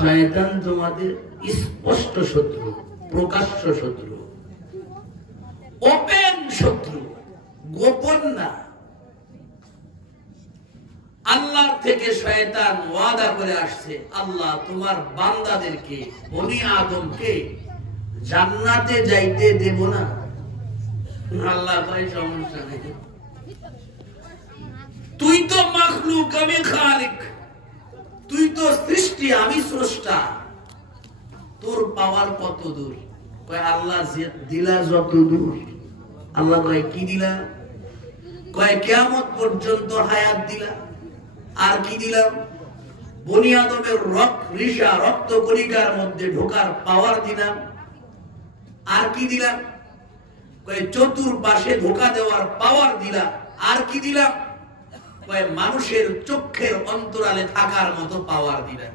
শয়তান তোমাদের স্পষ্ট শত্রু, প্রকাশ্য শত্রু, ওপেন শত্রু, গোপন না। আল্লাহ থেকে শয়তান ওয়াদা করে আসছে, আল্লাহ তোমার বান্দাদেরকে, বনি আদমকে জান্নাতে যাইতে দেব না। আল্লাহ কয় সমস্যা নেই, তুই তো মাখলুক, আমি খালিক, তুই তো সৃষ্টি, আমি স্রষ্টা, তোর পাওয়ার কত দূর? কয় আল্লাহ দিলা যত দূর। আল্লাহ কয় কি দিলা? কয় কিয়ামত পর্যন্ত হায়াত দিলা। আর কি দিলাম? বনি আদমের রক্ত কণিকার মধ্যে ঢোকার পাওয়ার দিলাম। আর কি দিলাম? কয় চতুর্পাশে ধোঁকা দেওয়ার পাওয়ার দিলাম। আর কি দিলাম? কয় মানুষের চোখের অন্তরালে থাকার মতো পাওয়ার দিলাম।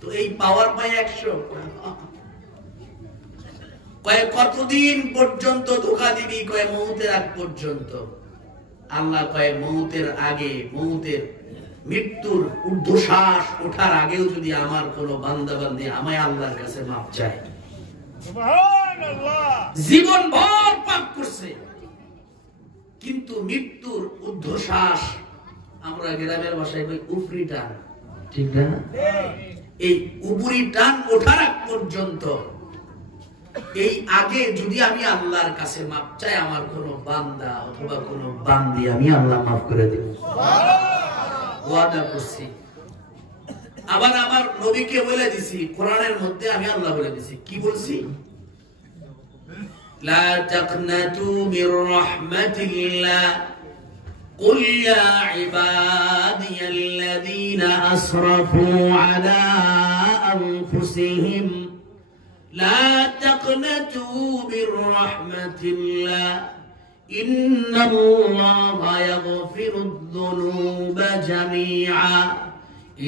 তো এই পাওয়ার পাই 100। কয় কতদিন পর্যন্ত ধোঁকা দিবি? কয় মৌতের আগ পর্যন্ত। আল্লাহ কয় মৌতের আগে, মৌতের মৃত্যুর ঊর্ধ্বশ্বাস ওঠার আগেও যদি আমার কোন বান্দা বান্দি আমায় আল্লাহর কাছে মাপ চায়, জীবন ভর পাপ করছে, কিন্তু মৃত্যুর ঊর্ধ্বশ্বাস, আমরা গ্রামের ভাষায় কই উপরি টান, ঠিক না? এই উপরি টান ওঠার আগ পর্যন্ত, এই আগে যদি আমি আল্লাহর কাছে মাপ চাই, আমার কোন বান্দা অথবা কোন বান্দি আমি আল্লাহ মাফ করে দেব, ওয়াদা করছি। আবার আমার নবীকে বলে দিছি, কোরআনের মধ্যে আমি আল্লাহ বলে দিছি, কি বলছি? লা তাকনাতু মির রাহমাতিল্লাহ কুল ইয়া ইবাদিয়াল্লাযীনা আসরাফু আলা আনফুসিহিম লা তাকনাতু মির রাহমাতিল্লাহ ইন্নাল্লাহা ইয়াগফিরুদ যুনুবা জামিআ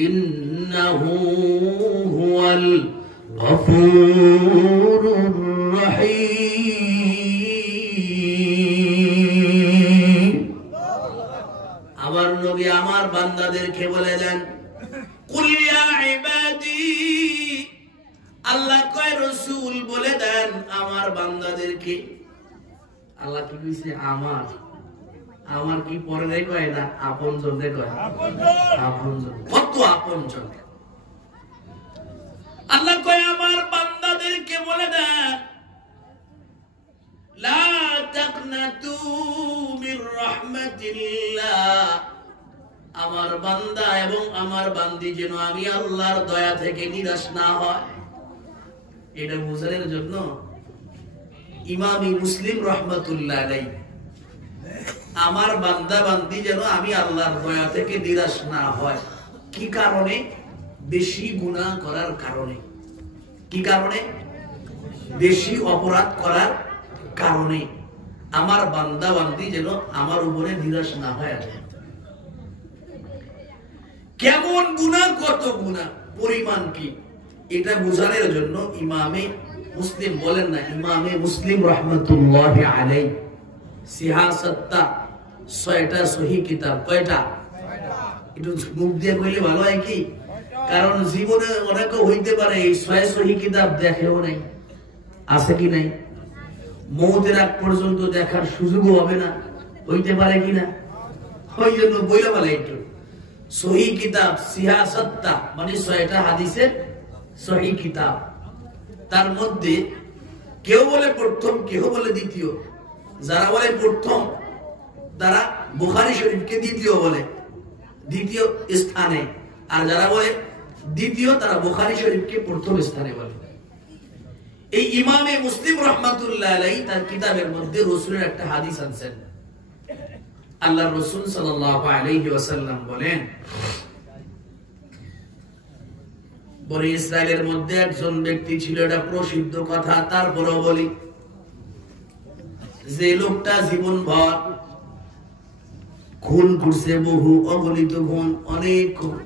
ইন্নাহু হুয়াল গফুরুর রহিম। আমার নবী আমার বান্দাদেরকে বলে দেন, কুল ইয়া ইবাদি, আল্লাহ কয় রাসূল বলে দেন আমার বান্দাদেরকে। আল্লাহ কি কইছে? আমার আমার কি পরে রে কয় না, আপনজন রে কয়, আপনজন। কত আপনজন! আল্লাহ কয় আমার বান্দাদেরকে বলে দেন, লা তাকনাতু মির রাহমাতিল্লাহ, আমার বান্দা এবং আমার বান্দি যেন আমি আল্লাহর দয়া থেকে নিরাশ না হয়। এটা বোঝানোর জন্য ইমাম মুসলিম রাহমাতুল্লাহ আলাইহি, আমার বান্দা বান্দি যেন আমি আল্লাহর দয়া থেকে নিরাশ না হয়। কি কারণে? বেশি গুনাহ করার কারণে। কি কারণে? বেশি অপরাধ করার কারণে আমার বান্দা বান্দি যেন আমার উপরে নিরাশ না হয়। কেমন গুনাহ, কত গুনাহ, পরিমাণ কি, এটা বোঝানোর জন্য ইমামে মুসলিম বলেন না, ইমামে মুসলিম রাহমাতুল্লাহি আলাইহি সিহাসাত্তা 6টা সহিহ কিতাব। কয়টা? একটু মুখ দিয়ে কইলে ভালো হয় কি, কারণ জীবনে অনেক হইতে পারে এই 6 সহিহ কিতাব দেখেও নাই, আছে কি নাই, মওতের আগ পর্যন্ত দেখার সুযোগও হবে না, হইতে পারে কিনা। ওই জন্য বইলা বলে একটু সহিহ কিতাব সিহাসাত্তা মানে 6টা হাদিসের সহিহ কিতাব। তার মধ্যে কেউ বলে প্রথম, কেউ বলে দ্বিতীয়। যারা বলে প্রথম তারা বুখারী শরীফকে দ্বিতীয় বলে, দ্বিতীয় স্থানে, আর যারা বলে দ্বিতীয় তারা বুখারী শরীফকে প্রথম স্থানে বলে। এই ইমামে মুসলিম রাহমাতুল্লাহ আলাইহি তার কিতাবের মধ্যে রাসূলের একটা হাদিস আনছেন। আল্লাহর রাসূল সাল্লাল্লাহু আলাইহি ওয়াসাল্লাম বলেন, বনি ইসরাইলের মধ্যে একজন ব্যক্তি ছিল, এটা প্রসিদ্ধ কথা, তারপরেও বলি, যে লোকটা জীবনভর খুন করছে, বহু অগণিত খুন, অনেক খুন,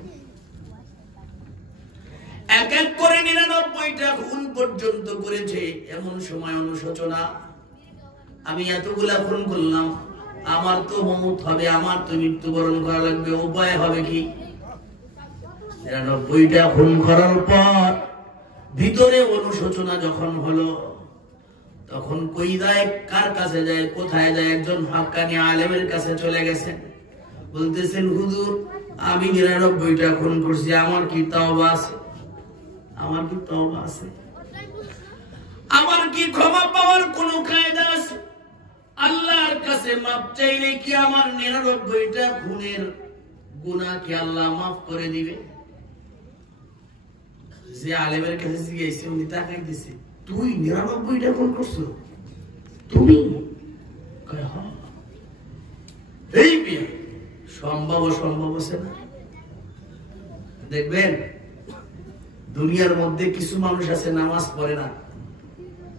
এক এক করে 99টা খুন পর্যন্ত করেছে। এমন সময় অনুশোচনা, আমি এতগুলা খুন করলাম, আমার তো মওত হবে, আমার তো মৃত্যুবরণ করা লাগবে, উপায় হবে কি? 99টা খুন করার পর ভিতরে অনুশোচনা যখন হলো, তখন কই যায়, কার কাছে যায়, কোথায় যায়? একজন হাক্কানি আলেমের কাছে চলে গেছেন। বলতেছেন, হুজুর আমি 99টা খুন করছি, আমার কি তওবা আছে? আমার কি তওবা আছে? আমার কি ক্ষমা পাওয়ার কোন কায়দা আছে? আল্লাহর কাছে মাপ চাইলে কি আমার 99টা খুনের গুনাহ কি আল্লাহ মাফ করে দিবে? যে আলেমের কাছে জিজ্ঞাসা, উনি তাকাই দিছে, তুই 99টা খুন করছো? তুমি? এই মেয়ে সম্ভব অসম্ভব আছে না? দেখবেন দুনিয়ার মধ্যে কিছু মানুষ আছে নামাজ পড়ে না,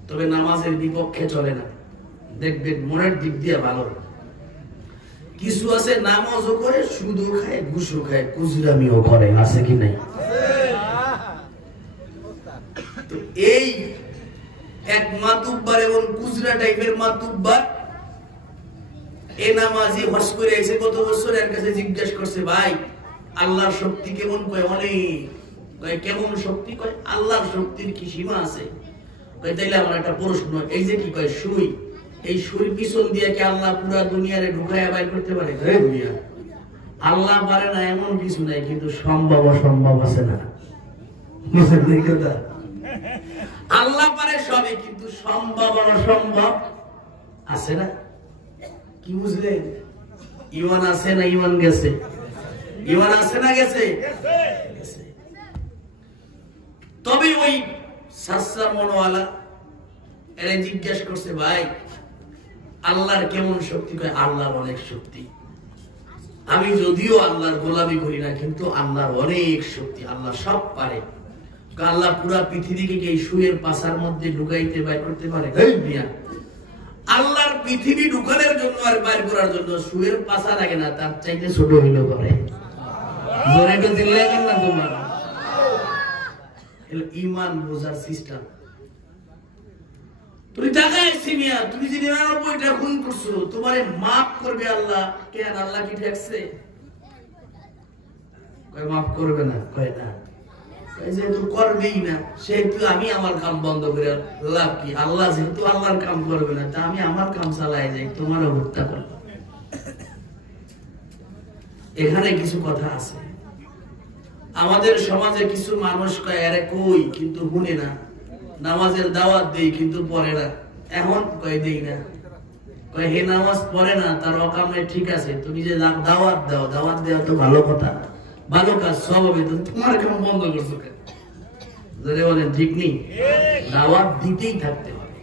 তবে নামাজের বিপক্ষে চলে না। দেখবেন মনের দিক দিয়ে ভালো। কিছু আছে নামাজও করে, সুদও খায়, ঘুষও খায়, কুজরামিও করে, আছে কি নাই? তো এই এক মাতুব্বার এবং কুজরা টাইপের মাতুব্বার এ নামাজি হজ করে এসে কত বছর এর কাছে জিজ্ঞেস করছে, ভাই আল্লাহর শক্তি কেমন? কয় অনেক। কয় কেমন শক্তি? কয় আল্লাহর শক্তির কি সীমা আছে? কয় তাইলে আমার একটা প্রশ্ন, এই যে কি কয় সুই, এই সুই পিছন দিয়ে কি আল্লাহ পুরা দুনিয়ারে ঢুকাইয়া বাইর করতে পারে? আল্লাহ পারে না এমন কিছু নাই, কিন্তু সম্ভব অসম্ভব আছে না? আল্লাহ পারে সবই, কিন্তু সম্ভব অসম্ভব আছে না? কি বুঝলেন? ইমান আছে না ইমান গেছে? ইমান আছে না গেছে? তবে ওই সাসা মনওয়ালা এরা জিজ্ঞেস করছে, ভাই আল্লাহর কেমন শক্তি? কয় আল্লাহর অনেক শক্তি। আমি যদিও আল্লাহর গোলামি করি না, কিন্তু আল্লাহর অনেক শক্তি, আল্লাহ সব পারে। আল্লাহ পুরা পৃথিবীকে এই সুয়ের পাশার মধ্যে ঢুকাইতে বাইর করতে পারে? আল্লাহর পৃথিবী ঢুকানোর জন্য আর বাইর করার জন্য সুয়ের পাশা লাগে না, তার চাইতে ছোট হইল করে। ইমান বোঝার সিস্টেম। তুমি দেখাইছি মিয়া, তুমি যে 99টা খুন করছো, তোমারে মাফ করবে আল্লাহ। কেন আল্লাহ কি ঠেকছে? কয় মাফ করবে না। কয় না, যেহেতু করবেই না সেহেতু আমি আমার কাম বন্ধ করে লাভ কি? আল্লাহ যেহেতু আল্লাহর কাম করবে না, তা আমি আমার কাম চালাই যাই, তোমারও হত্যা করলাম। এখানে কিছু কথা আছে। আমাদের সমাজে কিছু মানুষ কয় আরে কই, কিন্তু শুনে না। নামাজের দাওয়াত দেই, কিন্তু পড়ে না। এখন কয় দেই না, কয় হে নামাজ পড়ে না, তার অকামে ঠিক আছে, তুমি যে দাওয়াত দাও, দাওয়াত দেওয়া তো ভালো কথা, ভালো কাজ, সব হবে, তোমার কাম বন্ধ করছো কেন? বলেন ঠিক নেই? দাওয়াত দিতেই থাকতে হবে।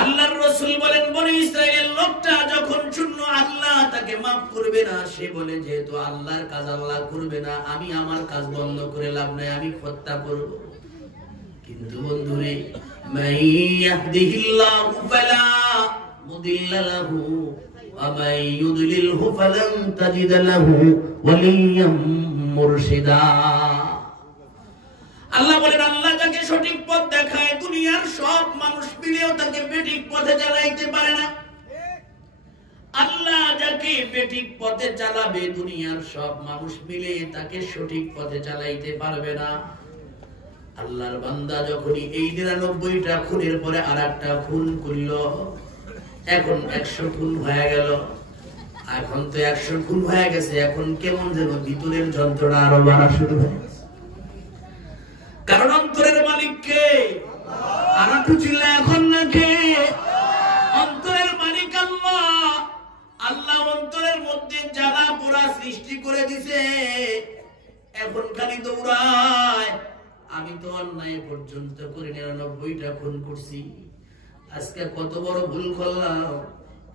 আল্লাহর রাসূল বলেন, বনি ইসরাইলের লোকটা যখন শুনলো আল্লাহ তাকে মাফ করবে না, সে বলে যেহেতু আল্লাহর কাজ আল্লাহ করবে না, আমি আমার কাজ বন্ধ করে লাভ নাই, আমি হত্যা করব। কিন্তু বন্ধুরে, মাই ইয়াহদিহিল্লাহু ফালা মুদিল্লা লাহু ওয়া মাই ইউদ্লিলহু ফালান তাজিদ লাহু ওয়ালিয়্যাম মুরশিদা। আল্লাহ বলেন, আল্লাহ যাকে সঠিক পথ দেখায়, দুনিয়ার সব মানুষ মিলেও তাকে বেঠিক পথে চালাইতে পারে না। আল্লাহ যাকে বেঠিক পথে চালাবে, দুনিয়ার সব মানুষ মিলে তাকে সঠিক পথে চালাইতে পারবে না। আল্লাহর বান্দা যখনই এই 99টা খুনের পরে আরেকটা খুন করল, এখন 100 খুন হয়ে গেল। এখন তো 100 খুন হয়ে গেছে, এখন কেমন যেন ভিতরের যন্ত্রণা আরো বাড়া শুরু হয়ে গেছে। কারণ অন্তরের মালিক কে? আর একটু চিল্লা এখন না কে? অন্তরের মালিক আল্লাহ। আল্লাহ অন্তরের মধ্যে জ্বালা পোড়া সৃষ্টি করে দিছে, এখন খালি দৌড়ায়। আমি তো অন্যায় পর্যন্ত করে 99টা খুন করছি, আজকে কত বড় ভুল করলাম।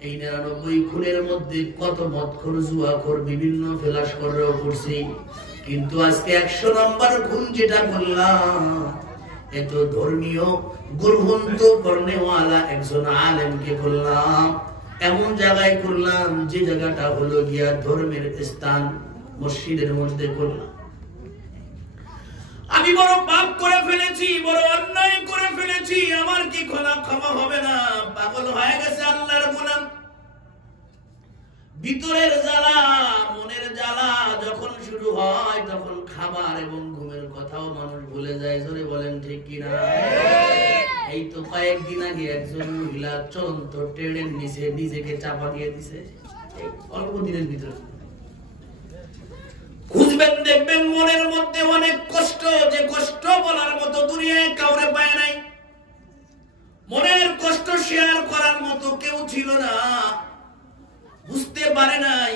এই 99 খুনের মধ্যে কত মদখোর, জুয়াখোর, বিভিন্ন ফেলাশকরও করছি, কিন্তু আজকে 100 নম্বর খুন যেটা করলাম, এত ধর্মীয় গ্রহন্ত করনেওয়ালা একজন আলেমকে করলাম। এমন জায়গায় করলাম যে জায়গাটা হলো গিয়া ধর্মের স্থান, মসজিদের মধ্যে করলাম। আমি বড় পাপ করে ফেলেছি, বড় অন্যায় করে ফেলেছি, আমার কি ক্ষমা হবে না? পাগল হয়ে গেছে আল্লাহর গোলাম। ভিতরের জ্বালা, মনের জ্বালা হয় তখন খাবার এবং ঘুমের কথাও মানুষ ভুলে যায়। জোরে বলেন ঠিক কিনা? এই তো কয়েকদিন আগে একজন মহিলা চলন্ত ট্রেনের নিচে নিজেকে চাপা দিয়ে দিছে, অল্প দিনের ভিতরে। খুঁজবেন দেখবেন মনের মধ্যে অনেক কষ্ট, যে কষ্ট বলার মতো দুনিয়ায় কাউরে পায় নাই। মনের কষ্ট শেয়ার করার মতো কেউ ছিল না। বুঝতে পারে নাই,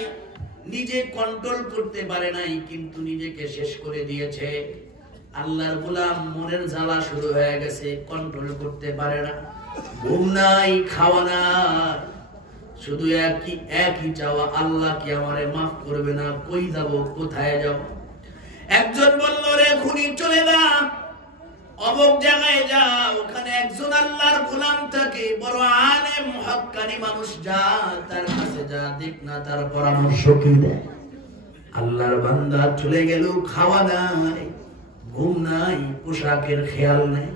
নিজে কন্ট্রোল করতে পারে নাই, কিন্তু নিজেকে শেষ করে দিয়েছে। আল্লাহর গোলাম মনের জ্বালা শুরু হয়ে গেছে, কন্ট্রোল করতে পারে না। ঘুম নাই, খাওয়া নাই, শুধু একই চাওয়া, আল্লাহ কি আমারে মাফ করবে না? কই যাব, কোথায় যাব? একজন বলল, রে খুনি চলে যা, অমুক জায়গায় যা, ওখানে একজন আল্লাহর গোলাম থাকে, বড় আলেম হক্কানি মানুষ, যা তার কাছে যা, দেখ না তার পরামর্শ কি দেয়। আল্লাহর বান্দা চলে গেল, খাওয়া নাই, ঘুম নাই, পোশাকের খেয়াল নাই,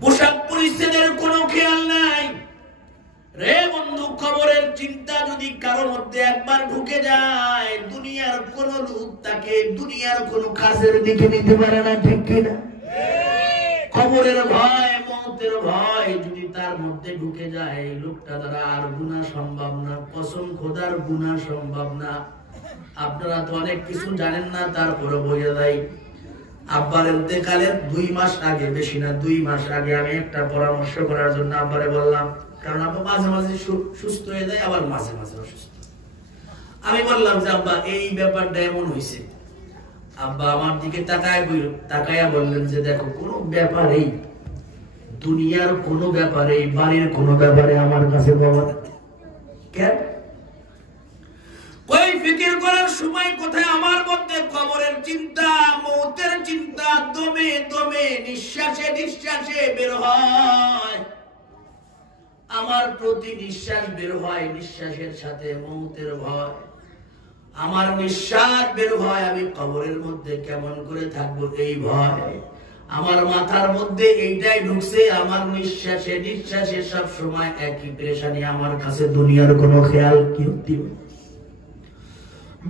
পোশাক পরিচ্ছদের কোনো খেয়াল নাই। রে বন্ধু, খবরের চিন্তা যদি কারোর মধ্যে একবার ঢুকে যায়, দুনিয়ার কোন লোক তাকে দুনিয়ার কোন কাজের দিকে নিতে পারে না, ঠিক কিনা? খবরের ভয়, মৌতের ভয় যদি তার মধ্যে ঢুকে যায়, লোকটা দ্বারা আর গুনাহ সম্ভব না, কসম খোদার গুনাহ সম্ভব না। আপনারা তো অনেক কিছু জানেন না, তারপরে বোঝা যায়। আব্বার ইন্তেকালের 2 মাস আগে, বেশি না 2 মাস আগে, আমি একটা পরামর্শ করার জন্য আব্বারে বললাম, কারণ আব্বা মাঝে মাঝে সুস্থ হয়ে যায়, আবার মাঝে মাঝে অসুস্থ। আমি বললাম যে আব্বা এই ব্যাপারটা এমন হয়েছে। আব্বা আমার দিকে তাকায়া বললেন যে দেখো, কোনো ব্যাপারেই, দুনিয়ার কোনো ব্যাপারে, বাড়ির কোনো ব্যাপারে আমার কাছে বাবা কেন কই ফিকির করার সময় কোথায় আমার মধ্যে কবরের চিন্তা, মৌতের চিন্তা দমে দমে, নিঃশ্বাসে নিঃশ্বাসে বের হয়। আমার প্রতি নিঃশ্বাস বের হয়, নিঃশ্বাসের সাথে মৌতের ভয়। আমার নিঃশ্বাস বের হয়, আমি কবরের মধ্যে কেমন করে থাকবো এই ভয়। আমার মাথার মধ্যে এইটাই ঢুকছে, আমার নিঃশ্বাসে নিঃশ্বাসে সব সময় একই পেরেশানি। আমার কাছে দুনিয়ার কোনো খেয়াল কি দিও,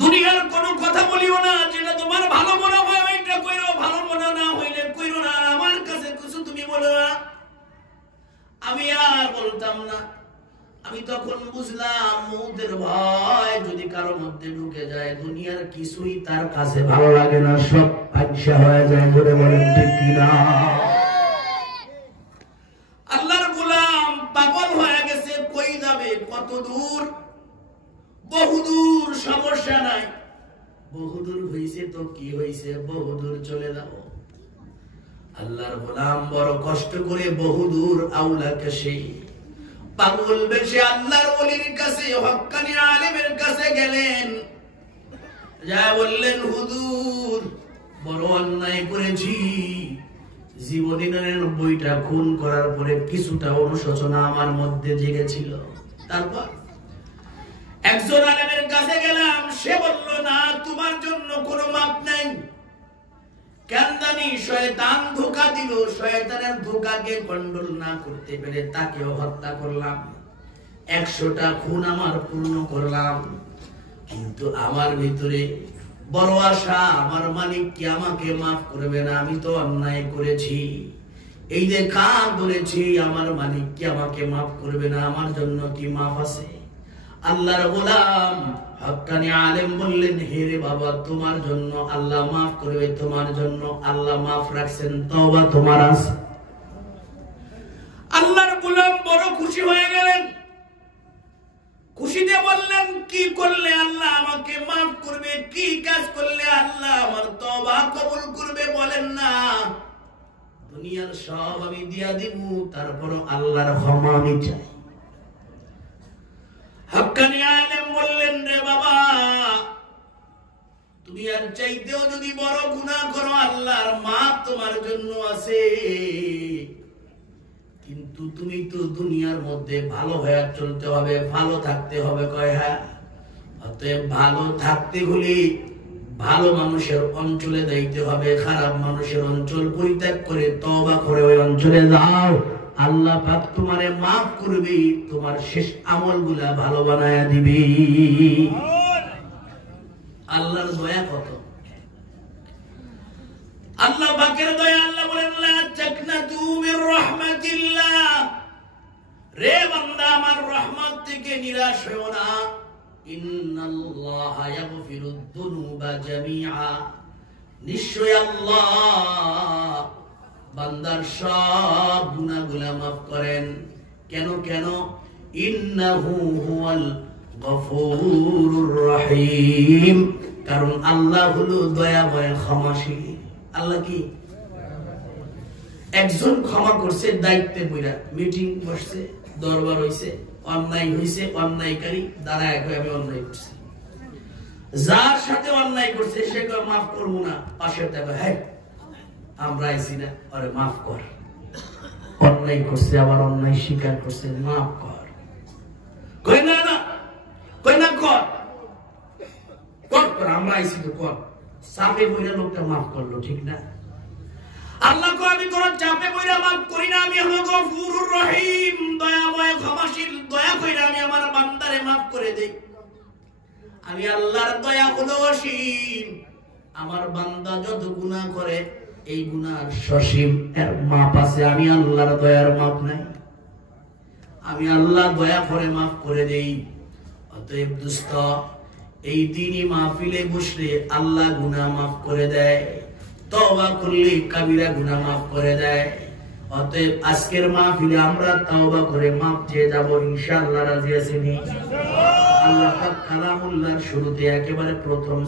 দুনিয়ার কোনো কথা বলিও না, যেটা তোমার ভালো মনে হয় ওইটা কইরো, ভালো মনে না হইলে কইরো না। আমার কাছে কিছু তুমি বলো না। আমি আর বলতাম না। আমি তখন বুঝলাম, মৌতের ভয় যদি কারো মধ্যে ঢুকে যায়, দুনিয়ার কিছুই তার কাছে ভালো লাগে না, সব আইসা হয়ে যায়। বলে বলেন ঠিক কিনা? আল্লাহর গোলাম পাগল হয়ে গেছে, কই যাবে, কত দূর, বহুদূর, সমস্যা নাই। বহুদূর হইছে তো কি হইছে, বহুদূর চলে যাও। আল্লাহর গোলাম বড় কষ্ট করে বহুদূর আউলা কাছে, পাগল বেশে আল্লাহর ওলির কাছে, হক্কানি আলেমের কাছে গেলেন। যা বললেন, হুজুর বড় অন্যায় করেছি, জীবনে 99টা খুন করার পরে কিছুটা অনুশোচনা আমার মধ্যে জেগেছিল। তারপর একজন আলেমের কাছে গেলাম, সে বলল, না তোমার জন্য কোনো মাপ নাই। কেন জানি শয়তান ধোঁকা দিল, শয়তানের ধোঁকাকে কন্ট্রোল না করতে পেরে তাকেও হত্যা করলাম। 100টা খুন আমার পূর্ণ করলাম, কিন্তু আমার ভিতরে বড় আশা, আমার মালিক কি আমাকে মাফ করবে না? আমি তো অন্যায় করেছি, এই যে কাজ ধরেছি, আমার মালিক কি আমাকে মাফ করবে না? আমার জন্য কি মাফ আছে? আল্লাহর গোলাম হক্কানি আলেম বললেন, হে রে বাবা, তোমার জন্য আল্লাহ মাফ করবে, তোমার জন্য আল্লাহ মাফ রাখছেন, তওবা তোমার আছে। আল্লাহর গোলাম বড় খুশি হয়ে গেলেন। খুশিতে বললেন, কি করলে আল্লাহ আমাকে মাফ করবে? কি কাজ করলে আল্লাহ আমার তওবা কবুল করবে? বলেন না। দুনিয়ার সব আমি দিয়া দিব, তারপরও আল্লাহর ক্ষমা আমি চাই। হক্কানি আলেম বললেন, রে বাবা, তুমি আর চাইতেও যদি বড় গুনাহ করো, আল্লাহর মাফ তোমার জন্য আছে, কিন্তু তুমি তো দুনিয়ার মধ্যে ভালো হয়ে চলতে হবে, ভালো থাকতে হবে। কয় হ্যাঁ। অতএব ভালো থাকতে হলে ভালো মানুষের অঞ্চলে যাইতে হবে, খারাপ মানুষের অঞ্চল পরিত্যাগ করে তওবা করে ওই অঞ্চলে যাও, আল্লাহ পাক তোমারে মাফ করবে, তোমার শেষ আমলগুলা ভালো বানায়া দিবে। আল্লাহর দয়া কত, আল্লাহ পাকের দয়া। আল্লাহ বলেন লা তাকনাতু মির রাহমাতিল্লাহ, রে বান্দা আমার রহমত থেকে নিরাশ হও না। ইন্নাল্লাহা ইয়াগফিরুদ যুনুবা জামিআ, নিশ্চয় আল্লাহ বান্দার সব গুনাহগুলো maaf করেন। কেন কেন? ইন্নাহু হুয়াল গফুরুর রহিম, কারণ আল্লাহ হলো দয়াময় ক্ষমাশীল। আল্লাহ কি? একজন ক্ষমা করছে দায়িত্বে বইরা, মিটিং বসছে, দরবার হইছে, অন্যায় হইছে, অন্যায়কারী দাঁড়ায় কই আমি অন্যায় করছি। যার সাথে অন্যায় করছে সে কই maaf করব না, পাশের দেবে হ্যাঁ আমরা আইছি না, আরে maaf কর। অন্যায় করছে, আবার অন্যায় স্বীকার করছে, maaf কর। কই না না, কই না কর, কর কর, আমরা আইছি তো কর। চাপে বইরা লোকটা maaf করলো, ঠিক না? আল্লাহ কো আমি তোর চাপে বইরা maaf করি না, আমি হলো গফুরুর রহিম, দয়াময় ক্ষমাশীল। দয়া কইরা আমি আমার বান্দারে maaf করে দেই। আমি আল্লাহর দয়া হলো অসীম। আমার বান্দা যত গুনাহ করে এই গুনার সসীম এর মাপ আছে, আমি আল্লাহর দয়ার মাপ নাই। আমি আল্লাহ দয়া করে maaf করে দেই। অতএব দোস্ত, এই দিনই মাহফিলে বসলে আল্লাহ গুনাহ maaf করে দেয়, তওবা করলে কবিরা গুনাহ maaf করে দেয়। অতএব আজকের মাহফিলে আমরা তওবা করে maaf চেয়ে যাব ইনশাআল্লাহ। রাজি আছেন? আল্লাহ পাক কালামুল্লাহর শুরুতে একেবারে প্রথম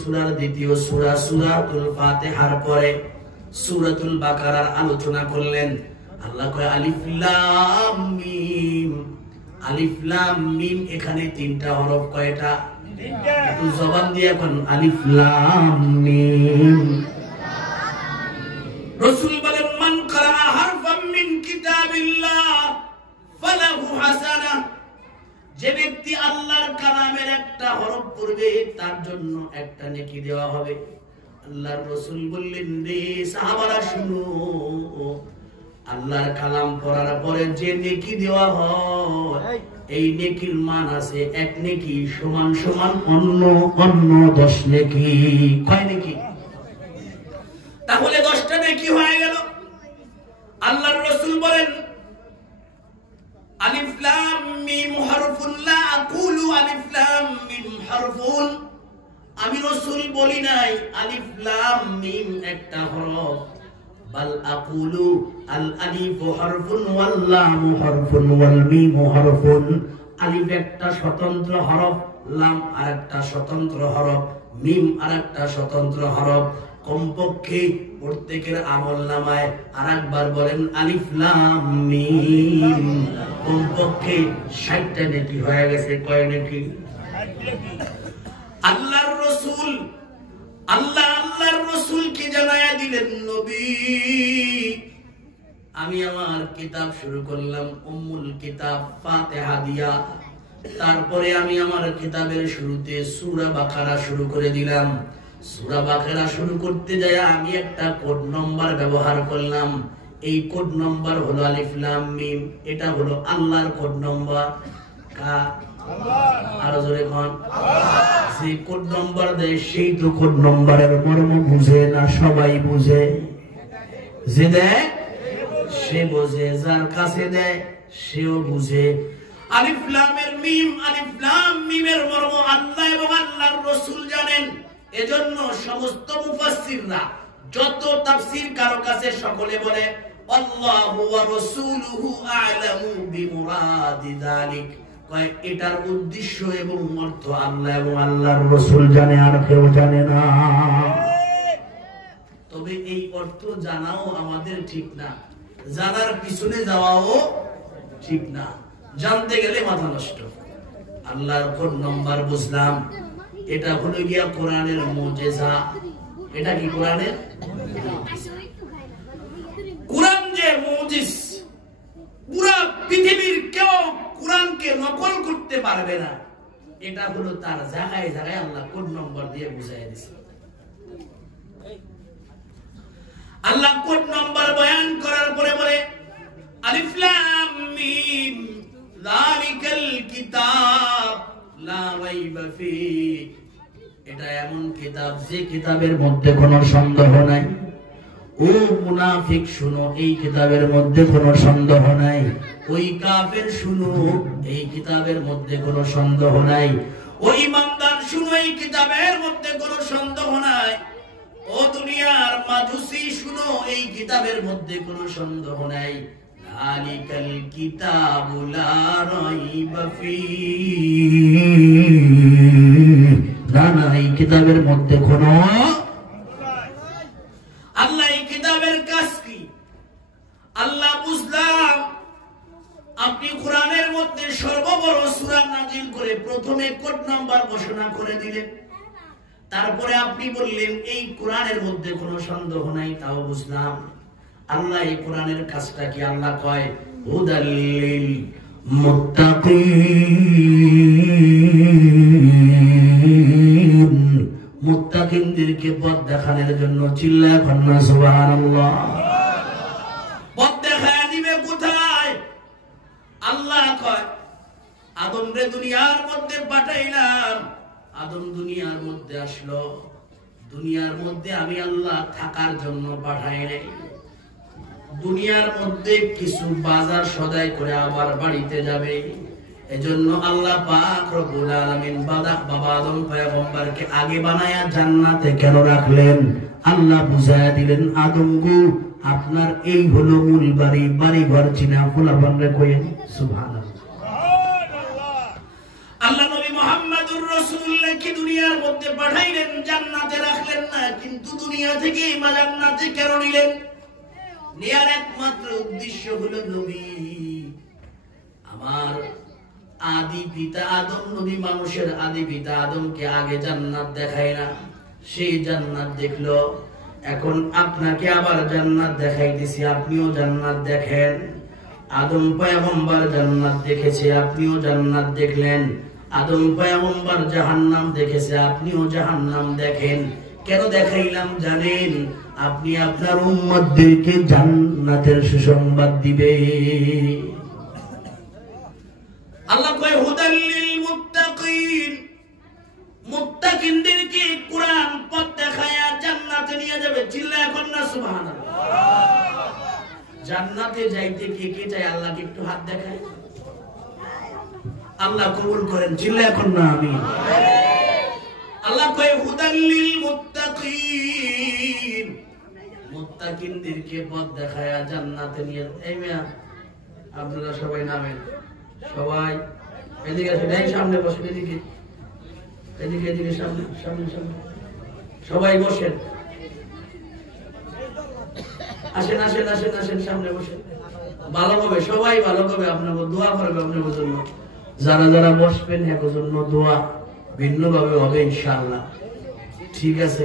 সূরার দ্বিতীয় সূরা সূরাতুল ফাতিহার পরে সূরাতুল বাকারার আলোচনা করলেন। আল্লাহ কয় আলিফ লাম মিম। আলিফ লাম মিম, এখানে তিনটা হরফ। কয়টা? তিনটা। একটু জবান দিয়ে এখন আলিফ লাম মিম। রাসূল বলেন মান ক্বারা হারফাম মিন কিতাবিল্লাহ ফালাহু হাসানাহ, যে ব্যক্তি আল্লাহর কালামের একটা হরফ পড়বে তার জন্য একটা নেকি দেওয়া হবে। আল্লাহর রাসূল বললেন রে সাহাবারা শুনো, আল্লাহর কালাম পড়ার পরে যে নেকি দেওয়া হয় এই নেকির মান আছে এক নেকি সমান সমান অন্য 10 নেকি। কয় নেকি? তাহলে 10টা নেকি হয়ে গেল। আল্লাহর রাসূল বলেন আলিফ লাম মিম হারফুন লা আকুলু আলিফ লাম মিম হারফুন, আমি রাসূল বলি নাই আলিফ লাম মিম একটা হরফ, বাল আকুলু আল আলিফ হারফুন ওয়াল লাম হারফুন ওয়াল মিম হারফুন। আলিফ একটা স্বতন্ত্র হরফ, লাম আরেকটা স্বতন্ত্র হরফ, মিম আরেকটা স্বতন্ত্র হরফ। কমপক্ষে প্রত্যেকের আমলনামায় আরেকবার বলেন আলিফ লাম মিম, কমপক্ষে 60টা নেকি হয়ে গেছে। কয় নেকি? আল্লাহর রাসূল কি জানায়া দিলেন, নবী আমি আমার কিতাব শুরু করলাম উম্মুল কিতাব ফাতিহা দিয়া, তারপরে আমি আমার কিতাবের শুরুতে সূরা বাকারা শুরু করে দিলাম। সূরা বাকারা শুরু করতে যায় আমি একটা কোড নাম্বার ব্যবহার করলাম। এই কোড নাম্বার হলো আলিফ লাম মিম। এটা হলো আল্লাহর কোড নাম্বার। কা? আল্লাহ। আর জোরে কোন? আল্লাহ। যে কোড নাম্বার দেয় সেই তো কোড নাম্বারের মর্ম বুঝে না সবাই বুঝে? যে দেয় সে বোঝে, যার কাছে দেয় সেও বুঝে। আলিফ লামের মিম, আলিফ লাম মিমের মর্ম আল্লাহ এবং আল্লাহর রাসূল জানেন। এজন্য সমস্ত মুফাসসিররা যত তাফসীর কারো কাছে সকলে বলে আল্লাহু ওয়া রাসূলুহু আ'লামু বিমুরাদি যালিক, কয় এটার উদ্দেশ্য এবং অর্থ আল্লাহ এবং আল্লাহর রাসূল জানে, আর কেউ জানে না। তবে এই অর্থ জানাও আমাদের ঠিক না, জানার পিছনে যাওয়াও ঠিক না। জানতে গেলে মাথা নষ্ট। আল্লাহর কোন নাম্বার বুঝলাম, এটা হলো গিয়া কোরআনের মুজিজা। এটা কি কোরআনের? কোরআন যে মুজিজ, পুরা পৃথিবীর কেউ কোরআনকে নকল করতে পারবে না। এটা হলো তার জায়গায় জায়গায় আল্লাহ কোড নম্বর দিয়ে বুঝাই দিয়েছে। আল্লাহ কোড নম্বর বয়ান করার পরে বলে আলিফ লাম মিম যালিকাল কিতাব লা রাইবা ফি, এটা এমন কিতাব যে কিতাবের মধ্যে কোনো সন্দেহ নাই। ও মুনাফিক শুনো, এই কিতাবের মধ্যে কোনো সন্দেহ নাই। ওই কাফের শুনো, এই কিতাবের মধ্যে কোনো সন্দেহ নাই। ও ইমানদার শুনো, এই কিতাবের মধ্যে কোনো সন্দেহ নাই। ও দুনিয়ার মাজুসি শুনো, এই কিতাবের মধ্যে কোনো সন্দেহ নাই। যালিকাল কিতাবু লা রাইবা ফীহি, না, এই কিতাবের মধ্যে কোনো, আল্লাহ এই কিতাবের কাজ কি? আল্লাহ বুঝলাম আপনি কোরআনের মধ্যে সর্ববড় সূরা নাজিল করে প্রথমে কোড নাম্বার ঘোষণা করে দিলেন, তারপরে আপনি বললেন এই কোরআনের মধ্যে কোনো সন্দেহ নাই, তাও বুঝলাম। আল্লাহ এই কোরআনের কাজটা কি? আল্লাহ কয় হুদাল লিল মুত্তাকিন, মুত্তাকিনদেরকে পথ দেখানোর জন্য। চিল্লায় কন্যা সুবহানাল্লাহ। পথ দেখায় দিবে কোথায়? আল্লাহ কয় আদম রে দুনিয়ার মধ্যে পাঠাইলাম, আদম দুনিয়ার মধ্যে আসলো, দুনিয়ার মধ্যে আমি আল্লাহ থাকার জন্য পাঠাই নাই। দুনিয়ার মধ্যে কিছু বাজার সদাই করে আবার বাড়িতে যাবে, এজন্য আল্লাহ পাক রব্বুল আলামিন বাবা আদম পয়গম্বরকে আগে বানায়া জান্নাতে কেন রাখলেন? আল্লাহ বুঝায়া দিলেন, আদম গো আপনার এই হলো মূল বাড়ি, বাড়ি ঘর চিনা ফুলাবানরে কইেন সুবহানাল্লাহ। আল্লাহ নবী মুহাম্মদুর রাসূলুল্লাহকে দুনিয়ার মধ্যে পাঠাইলেন, জান্নাতে রাখলেন না, কিন্তু দুনিয়া থেকে জান্নাতে কেন নিলেন? নেয়ার একমাত্র উদ্দেশ্য হলো নবী আমার আদি পিতা আদম, নবী মানুষের আদি পিতা আদমকে আগে জান্নাত দেখায় না, সেই জান্নাত দেখলো। এখন আপনাকে আবার জান্নাত দেখাইতেছি, আপনিও জান্নাত দেখেন। আদম পয়গম্বর জান্নাত দেখেছে, আপনিও জান্নাত দেখলেন। আদম পয়গম্বর জাহান্নাম দেখেছে, আপনিও জাহান্নাম দেখেন। কেন দেখাইলাম জানেন? আপনি আপনার উম্মতদেরকে জান্নাতের সুসংবাদ দিবে। আল্লাহ কয় হুদাল লিল মুত্তাকিন, মুত্তাকিনদেরকে কুরআন পথ দেখায়া জান্নাতে নিয়ে যাবে। চিল্লায় এখন না সুবহানাল্লাহ। জান্নাতে যাইতে কে কে চায়? আল্লাহকে একটু হাত দেখায়, আল্লাহ কবুল করেন। চিল্লায় এখন না আমিন। আল্লাহ কয় হুদাল লিল মুত্তাকিন, মুত্তাকিনদেরকে পথ দেখায়া জান্নাতে নিয়ে। এই মিয়া আপনারা সবাই নামেন, সবাই এদিকে আসেন, এই সামনে বসেন, এদিকে এদিকে এদিকে সামনে সামনে সামনে সবাই বসেন। আসেন আসেন আসেন আসেন, সামনে বসেন। ভালো হবে, সবাই ভালো হবে, আপনাকে দোয়া করবে আপনাদের জন্য। যারা যারা বসবেন এর জন্য দোয়া ভিন্নভাবে হবে ইনশাআল্লাহ। ঠিক আছে,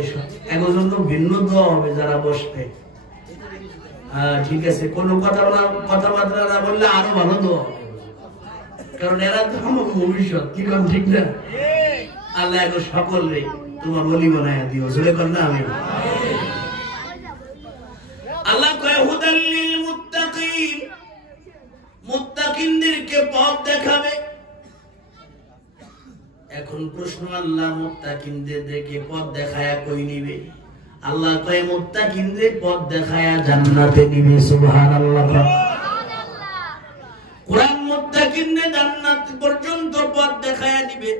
এর জন্য ভিন্ন দোয়া হবে যারা বসবে। ঠিক আছে, কোনো কথাবার্তা না বললে আরো ভালো দোয়া হবে, কারণ এরা তো আমার ভবিষ্যৎ। কি কোন ঠিক না? আল্লাহ এখন সকলে তোমার বলি বানায় দিও, জোরে কর না আমি। আল্লাহ কয় হুদাল লিল মুত্তাকিন, মুত্তাকিনদেরকে পথ দেখাবে। এখন প্রশ্ন, আল্লাহ মুত্তাকিনদেরকে পথ দেখায়া কই নিবে? আল্লাহ কয় মুত্তাকিনদের পথ দেখায়া জান্নাতে নিবে। সুবহানাল্লাহ। কোরআন মুত্তাকিনদের জান্নাত পর্যন্ত পথ দেখায়া দিবে।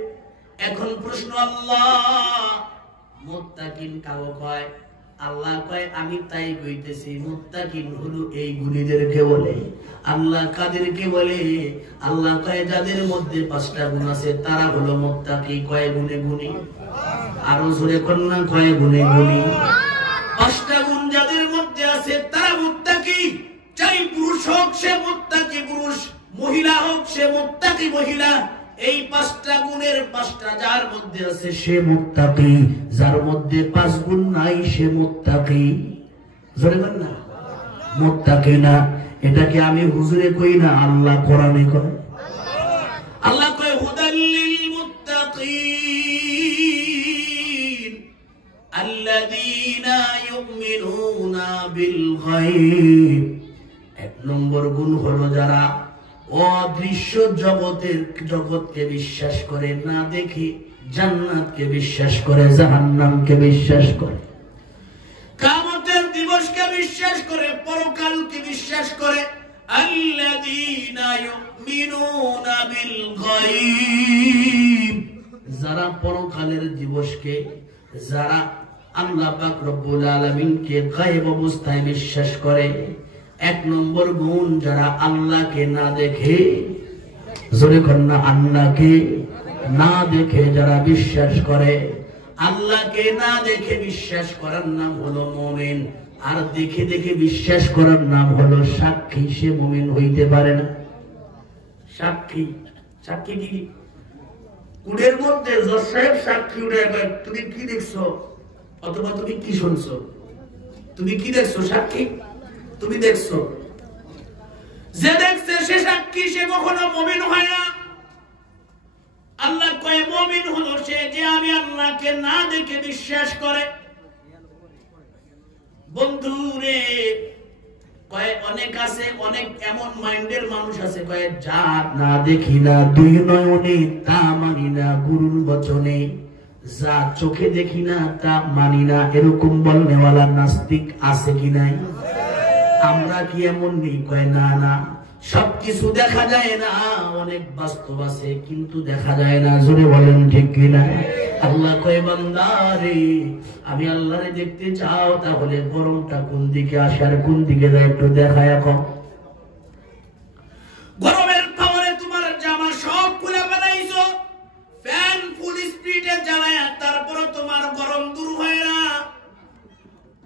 এখন প্রশ্ন, আল্লাহ মুত্তাকিন কাকে কয়? আল্লাহ কয় আমি তাই কইতেছি, মুত্তাকিন হলো এই গুণীদেরকে বলে। আল্লাহ কাদেরকে বলে? আল্লাহ কয় যাদের মধ্যে 5টা গুণ আছে তারা হলো মুত্তাকি। কয় গুণে গুণী? আরো জোরে কন্যা, কয় গুণে গুণী? 5টা গুণ যাদের মধ্যে আছে তারা মুত্তাকি। চাই পুরুষ হোক সে মুত্তাকি পুরুষ, মহিলা হোক সে মুত্তাকি মহিলা। এই 5টা গুণের 5টা যার মধ্যে আছে সে মুত্তাকি, যার মধ্যে 5 গুণ নাই সে মুত্তাকি। জোরে বল না, মুত্তাকি না। এটাকে আমি হুজুরে কই না, আল্লাহ কোরআনে কয়। আল্লাহ কয় হুদাল লিল মুত্তাকিন আল্লাযীনা ইউমিনুনা বিল গায়ব। 1 নম্বর গুণ হলো যারা অদৃশ্য জগৎকে বিশ্বাস করে, না দেখে জান্নাতকে বিশ্বাস করে, জাহান্নামকে বিশ্বাস করে, কিয়ামতের দিবসকে বিশ্বাস করে, পরকালকে বিশ্বাস করে। আল্লাযীনা ইউমিনুনা বিল গায়ব, যারা পরকালের দিবসকে, যারা আল্লাহ পাক রব্বুল আলামিনকে গায়েব অবস্থায় বিশ্বাস করে। এক নম্বর গুণ, যারা আল্লাহকে না দেখে, জোরে কন্যা, আল্লাহকে না দেখে যারা বিশ্বাস করে, আল্লাহকে না দেখে বিশ্বাস করার নাম হলো মুমিন। আর দেখে দেখে বিশ্বাস করার নাম হলো সাক্ষী। সে মুমিন হইতে পারে না। সাক্ষী, সাক্ষী কি? কুড়ের মধ্যে জজ সাহেব সাক্ষী উঠে, তুমি কি দেখছো অথবা তুমি কি শুনছো, তুমি কি দেখছো? সাক্ষী তুমি দেখছো। যে দেখছে সে সাক্ষী, সে কখনো মুমিন হয় না। আল্লাহ কয় মুমিন হলো সে যে আমি আল্লাহকে না দেখে বিশ্বাস করে। বন্ধুরে, কয় অনেক আছে, অনেক এমন মাইন্ডের মানুষ আছে, কয় যা না দেখি না দুই নয়নে তা মানি না, গুরুর বচনে যা চোখে দেখি না তা মানি না, এরকম বলনেওয়ালা নাস্তিক আছে কি নাই? আমরা কি এমন নেই? কয় না না, সবকিছু দেখা যায় না, অনেক বাস্তব আছে কিন্তু দেখা যায় না। জোরে বলেন ঠিক কিনা? আল্লাহ কয় বান্দারে, আমি আল্লাহরে দেখতে চাও, তাহলে গরমটা কোন দিকে আসে আর কোন দিকে যায় একটু দেখায়। এখন গরমের পাওয়ারে তোমার জামা সব খুলে ফেলাইছো, ফ্যান ফুল স্পিডে জ্বালায়া, তারপরে তোমার গরম দূর হয় না।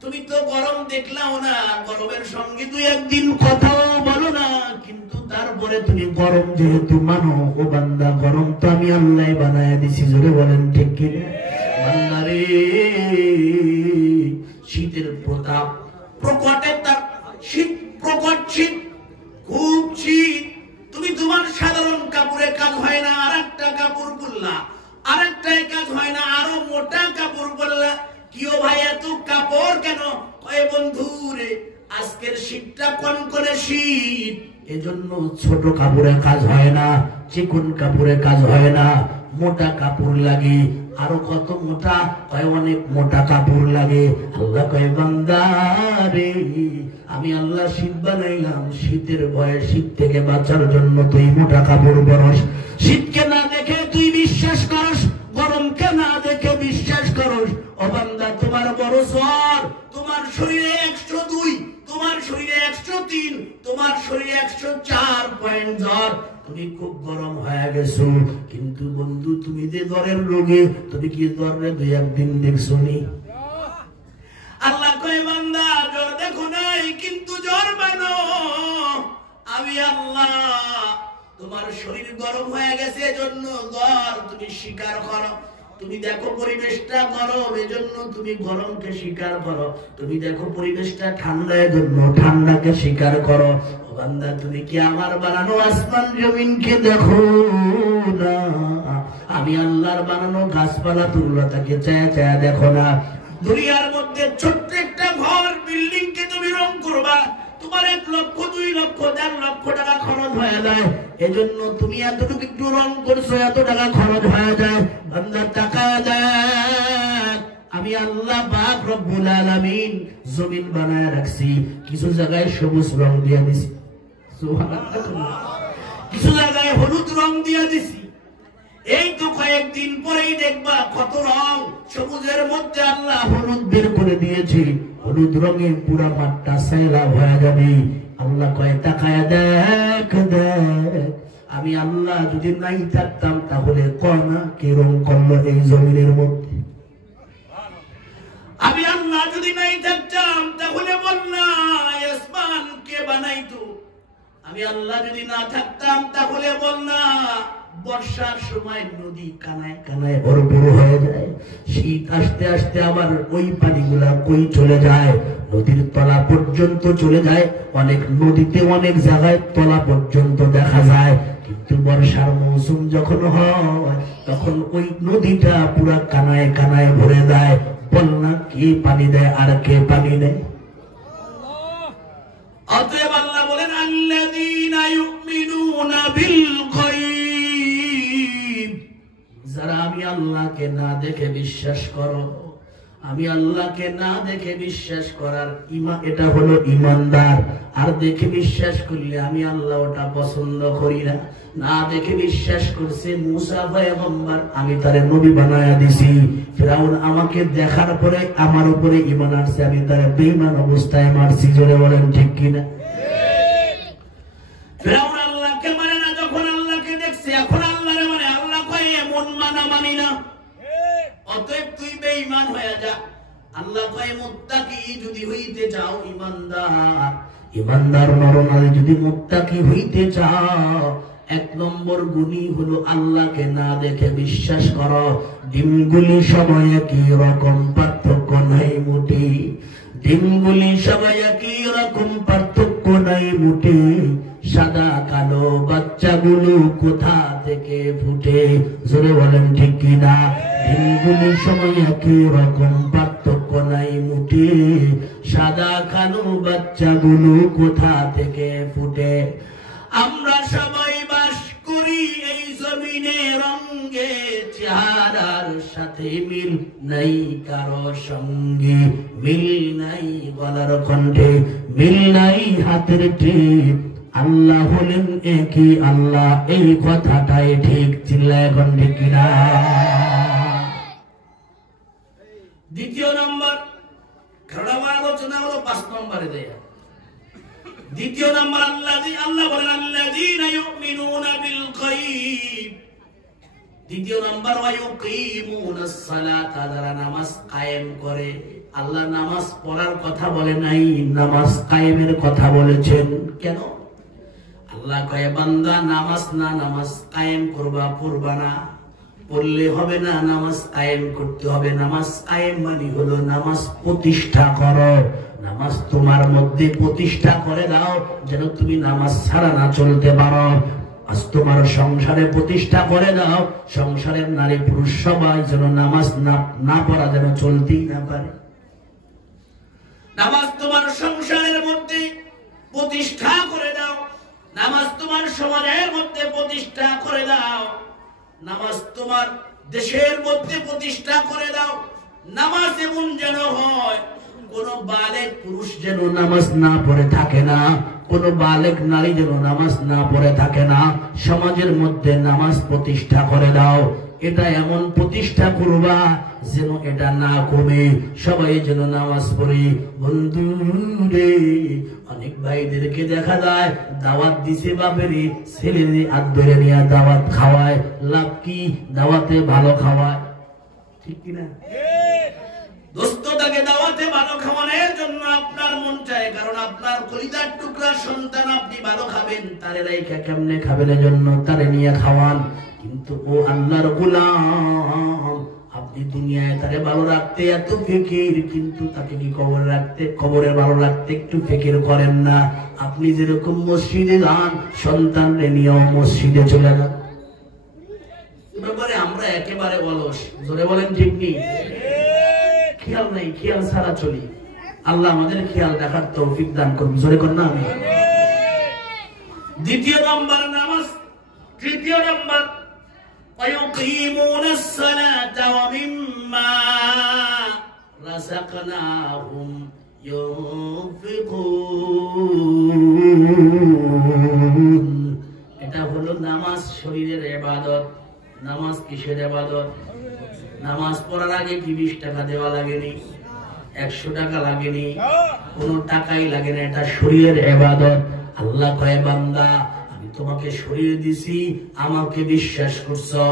তুমি তো গরম দেখলাও না, গরমের সঙ্গে তুই একদিন কথাও বলো না, কিন্তু তারপরে তুমি গরম যেহেতু মানো, ও বান্দা গরম তো আমি আল্লাহ বানায় দিছি। জোরে বলেন ঠিক কিনা? বান্দারে, শীতের প্রতাপ প্রকটে, তার শীত প্রকট, শীত খুব শীত। তুমি তোমার সাধারণ কাপড়ে কাজ হয় না, আর একটা কাপড় পরলা, আর একটাই কাজ হয় না, আরো মোটা কাপড় পরলা। কিও ভাই এত কাপড় কেন? কয় বন্ধু রে, আজকের শীতটা কনকনে শীত, এজন্য ছোট কাপড়ে কাজ হয় না, চিকন কাপড়ে কাজ হয় না, মোটা কাপড় লাগে। আরো কত মোটা? কয় অনেক মোটা কাপড় লাগে। আল্লাহ কয় বান্দা রে, আমি আল্লাহ শীত বানাইলাম, শীতের ভয়ে, শীত থেকে বাঁচার জন্য তুই মোটা কাপড় পরস। শীতকে না দেখে তুই বিশ্বাস করস, গরমকে না দেখে বিশ্বাস করস। ও বান্দা, তোমার বড় জ্বর, তোমার শরীরে 102, তোমার শরীরে 103, তোমার শরীরে 104 পয়েন্ট জ্বর, তুমি খুব গরম হয়ে গেছো। কিন্তু বন্ধু, তুমি যে জ্বরের রোগে, তুমি কি জ্বরে 2-1 দিন দেখছো নি? আল্লাহ কয় বান্দা, জ্বর দেখো নাই কিন্তু জ্বর মানো, আমি আল্লাহ। তোমার শরীর গরম হয়ে গেছে, এজন্য জ্বর তুমি স্বীকার করো। তুমি দেখো পরিবেশটা গরম, এজন্য তুমি গরমকে স্বীকার করো। তুমি দেখো পরিবেশটা ঠান্ডা, এজন্য ঠান্ডাকে স্বীকার করো। বান্দা, তুমি কি আমার বানানো আসমান জমিনকে দেখো না? আমি আল্লাহর বানানো গাছপালা তুললতাকে চায়া চায়া দেখো না? দুনিয়ার মধ্যে ছোট্ট একটা ঘর, বিল্ডিং কে তুমি রং করবা, তোমার 1 লক্ষ, 2 লক্ষ, 1.5 লক্ষ টাকা খরচ হয়ে যায়। এজন্য তুমি এতটুকু একটু রং করছো, এত টাকা খরচ হয়ে যায়। বান্দা টাকা দেয়, আমি আল্লাহ পাক রব্বুল আলামিন জমিন বানায় রাখছি, কিছু জায়গায় সবুজ রং দিয়ে দিছি, সুবহানাল্লাহ, কিছু জায়গায় হলুদ রং দিয়ে দিছি। এই তো কয়েকদিন পরেই দেখবা কত রং, সবুজের মধ্যে আল্লাহ হলুদ বের করে দিয়েছে, হলুদ রঙে পুরা মাঠটা সাইলাব হয়ে যাবে। আল্লাহ কয় তাকায়া দেখ দেখ, আমি আল্লাহ যদি নাই থাকতাম তাহলে কনা কে রং করলো এই জমিনের মধ্যে? আমি আল্লাহ যদি নাই থাকতাম তাহলে বন্যা আসমান কে বানাইতো? আমি আল্লাহ যদি না থাকতাম তাহলে বন্যা, বর্ষার সময় নদী কানায় কানায় ভরপুর হয়ে যায়, শীত আসতে আসতে আবার ওই পানিগুলা কই চলে যায়? নদীর তলা পর্যন্ত চলে যায়। অনেক নদীতে অনেক জায়গায় তলা পর্যন্ত দেখা যায়। কিন্তু বর্ষার মৌসুম যখন হয়, তখন ওই নদীটা পুরা কানায় কানায় ভরে যায়। বন্যা কে পানি দেয় আর কে পানি নেয়? অতএব আল্লাহ বলেন, আল্লাযীনা ইউমিনুনা যারা আমি আল্লাহকে না দেখে বিশ্বাস করো, আমি আল্লাহকে না দেখে বিশ্বাস করার এটা হলো ইমানদার। আর দেখে বিশ্বাস করলে আমি আল্লাহ ওটা পছন্দ করি না। না দেখে বিশ্বাস করছে মুসা পয়গম্বর, আমি তারে নবী বানায়া দিছি। ফিরাউন আমাকে দেখার পরে আমার উপরে ঈমান আনছে, আমি তারে বেঈমান অবস্থায় মারছি। জোরে বলেন ঠিক কিনা? ফিরাউন আল্লাহকে মানে না, যখন আল্লাহকে দেখছে এখন আল্লাহরে মানে। আল্লাহ কয় এমন মানা মানি না, অতএব তুই বেঈমান হয়ে যা। আল্লাহ কয় মুত্তাকি যদি হইতে চাও, ইমানদার নরনারী যদি মুত্তাকি হইতে চাও, এক নম্বর গুণই হলো আল্লাহকে না দেখে বিশ্বাস করো। ডিমগুলি সময় একই রকম, পার্থক্য নাই মুটি। ডিমগুলি সময় একই রকম, পার্থক্য নাই মুটি। সাদা কালো বাচ্চাগুলো কোথা থেকে ফুটে? জোরে বলেন ঠিক কিনা? ডিমগুলি সময় একই রকম, পার্থক্য নাই মুটি। সাদা কালো বাচ্চাগুলো কোথা থেকে ফুটে? আমরা সবাই বাস করি এই জমিনে, রঙে চেহারার সাথে মিল নাই কারো সঙ্গে, মিল নাই গলার কণ্ঠে, মিল নাই হাতের টিপ। আল্লাহ হলেন একই আল্লাহ, এই কথাটাই ঠিক। চিল্লায় এখন ঠিক কিনা? দ্বিতীয় নম্বর, কারণ আমার আলোচনা হলো 5 নম্বরে দেয়া। দ্বিতীয় নম্বর আল্লাহ বলেন আল্লাযীনা ইউমিনুনা বিল গায়ব। দ্বিতীয় নম্বর ওয়া ইউকিমুনাস সালাতা, যারা নামাজ কায়েম করে। আল্লাহ নামাজ পড়ার কথা বলে নাই, নামাজ কায়েমের কথা বলেছেন। কেন? আল্লাহ কয় বান্দা নামাজ না নামাজ কায়েম করবা, পড়বা না, পড়লে হবে না, নামাজ কায়েম করতে হবে। নামাজ কায়েম মানে হলো নামাজ প্রতিষ্ঠা করো। নামাজ তোমার মধ্যে প্রতিষ্ঠা করে দাও, যেন তুমি নামাজ ছাড়া না চলতে পারো। আজ তোমার সংসারে প্রতিষ্ঠা করে দাও, সংসারের নারী পুরুষ সবাই যেন নামাজ না পড়া যেন চলতেই না পারে। নামাজ তোমার সংসারের মধ্যে প্রতিষ্ঠা করে দাও, নামাজ তোমার সমাজের মধ্যে প্রতিষ্ঠা করে দাও, নামাজ তোমার দেশের মধ্যে প্রতিষ্ঠা করে দাও। নামাজ এমন যেন হয় কোন বালেক পুরুষ যেন নামাজ না পড়ে থাকে না, কোন বালেক নারী যেন নামাজ না পড়ে থাকে না। সমাজের মধ্যে নামাজ প্রতিষ্ঠা করে দাও। এটা এমন প্রতিষ্ঠা করবা যেন এটা না কমে, সবাই যেন নামাজ পড়ে। বন্ধু রে, অনেক ভাইদেরকে দেখা যায় দাওয়াত দিছে বাপেরে, ছেলেরে হাত ধরে নিয়ে দাওয়াত খাওয়ায়। লাভ কি? দাওয়াতে ভালো খাওয়ায়, ঠিক কিনা? দোস্ত, তাকে দাওয়াতে ভালো খাওয়ানোর জন্য আপনার মন চায়, কারণ আপনার কলিজার টুকরা সন্তান আপনি ভালো খাবেন, তারে রাইখা কেমনে খাবেন, এজন্য তারে নিয়ে খাওয়ান। কিন্তু ও আল্লাহর গোলাম, আপনি দুনিয়ায় তারে ভালো রাখতে এত ফিকির, কিন্তু তাকে কি কবরে রাখতে, কবরে ভালো রাখতে একটু ফিকির করেন না। আপনি যেরকম মসজিদে যান, সন্তানরে নিয়েও মসজিদে চলে যান। ব্যাপারে আমরা একেবারে অলস। জোরে বলেন ঠিক নেই? খেয়াল নাই, খেয়াল ছাড়া চলি। আল্লাহ আমাদের খেয়াল দেখার তৌফিক দান করুন। জোরে কর না আমি। দ্বিতীয় নম্বর নামাজ। তৃতীয় নম্বর ويقيمون الصلاة ومما رزقناهم ينفقون। এটা হলো নামাজ শরীরের ইবাদত। নামাজ কিসের ইবাদত? নামাজ পড়ার আগে কি 20 টাকা দেওয়া লাগেনি, 100 টাকা লাগেনি, কোনো টাকাই লাগে না। এটা শরীরের ইবাদত। আল্লাহ কয় বান্দা আমি তোমাকে শরীর দিছি, আমাকে বিশ্বাস করছো,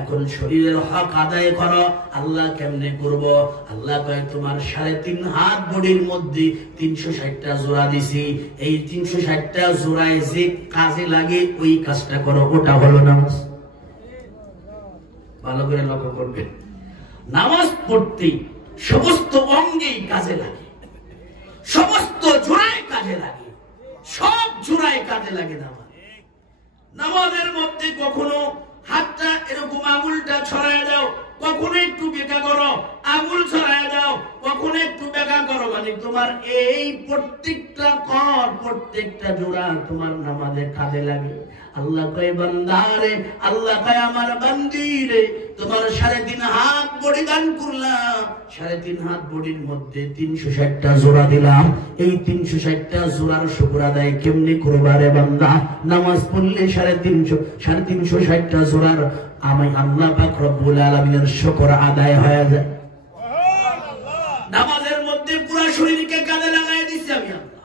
এখন শরীরের হক আদায় করো। আল্লাহ কেমনে করব? আল্লাহ কয় তোমার 3.5 হাত বডির মধ্যে 360টা জোড়া দিছি, এই 360টা জোড়ায় যে কাজে লাগে ওই কাজটা করো, ওটা হলো নামাজ। ভালো করে লক্ষ্য করবেন, নামাজ পড়তে সমস্ত অঙ্গেই কাজে লাগে, সমস্ত জোড়ায় কাজে লাগে, সব জোড়ায় কাজে লাগে নামাজ। নামাজের মধ্যে কখনো হাতটা এরকম আঙুলটা ছড়ায় দাও, কখনো একটু বেঁকা করো, আঙুল ছড়ায় দাও, কখনো একটু বেঁকা করো মানে তোমার এই প্রত্যেকটা কর, প্রত্যেকটা জোড়া তোমার নামাজে কাজে লাগে। আল্লাহ কয় বান্দারে, আল্লাহ কয় আমার বান্দিরে, তোমার 3.5 হাত বডি দান করলাম, 3.5 হাত বডির মধ্যে 360টা জোড়া দিলাম। এই 360টা জোড়ার শুকর আদায় কেমনে করবা রে বান্দা? নামাজ পড়লে 360টা জোড়ার আমি আল্লাহ পাক রব্বুল আলামিনের শুকর আদায় হয়ে যায়। নামাজের মধ্যে পুরো শরীরকে কাজে লাগাই দিচ্ছি আমি আল্লাহ।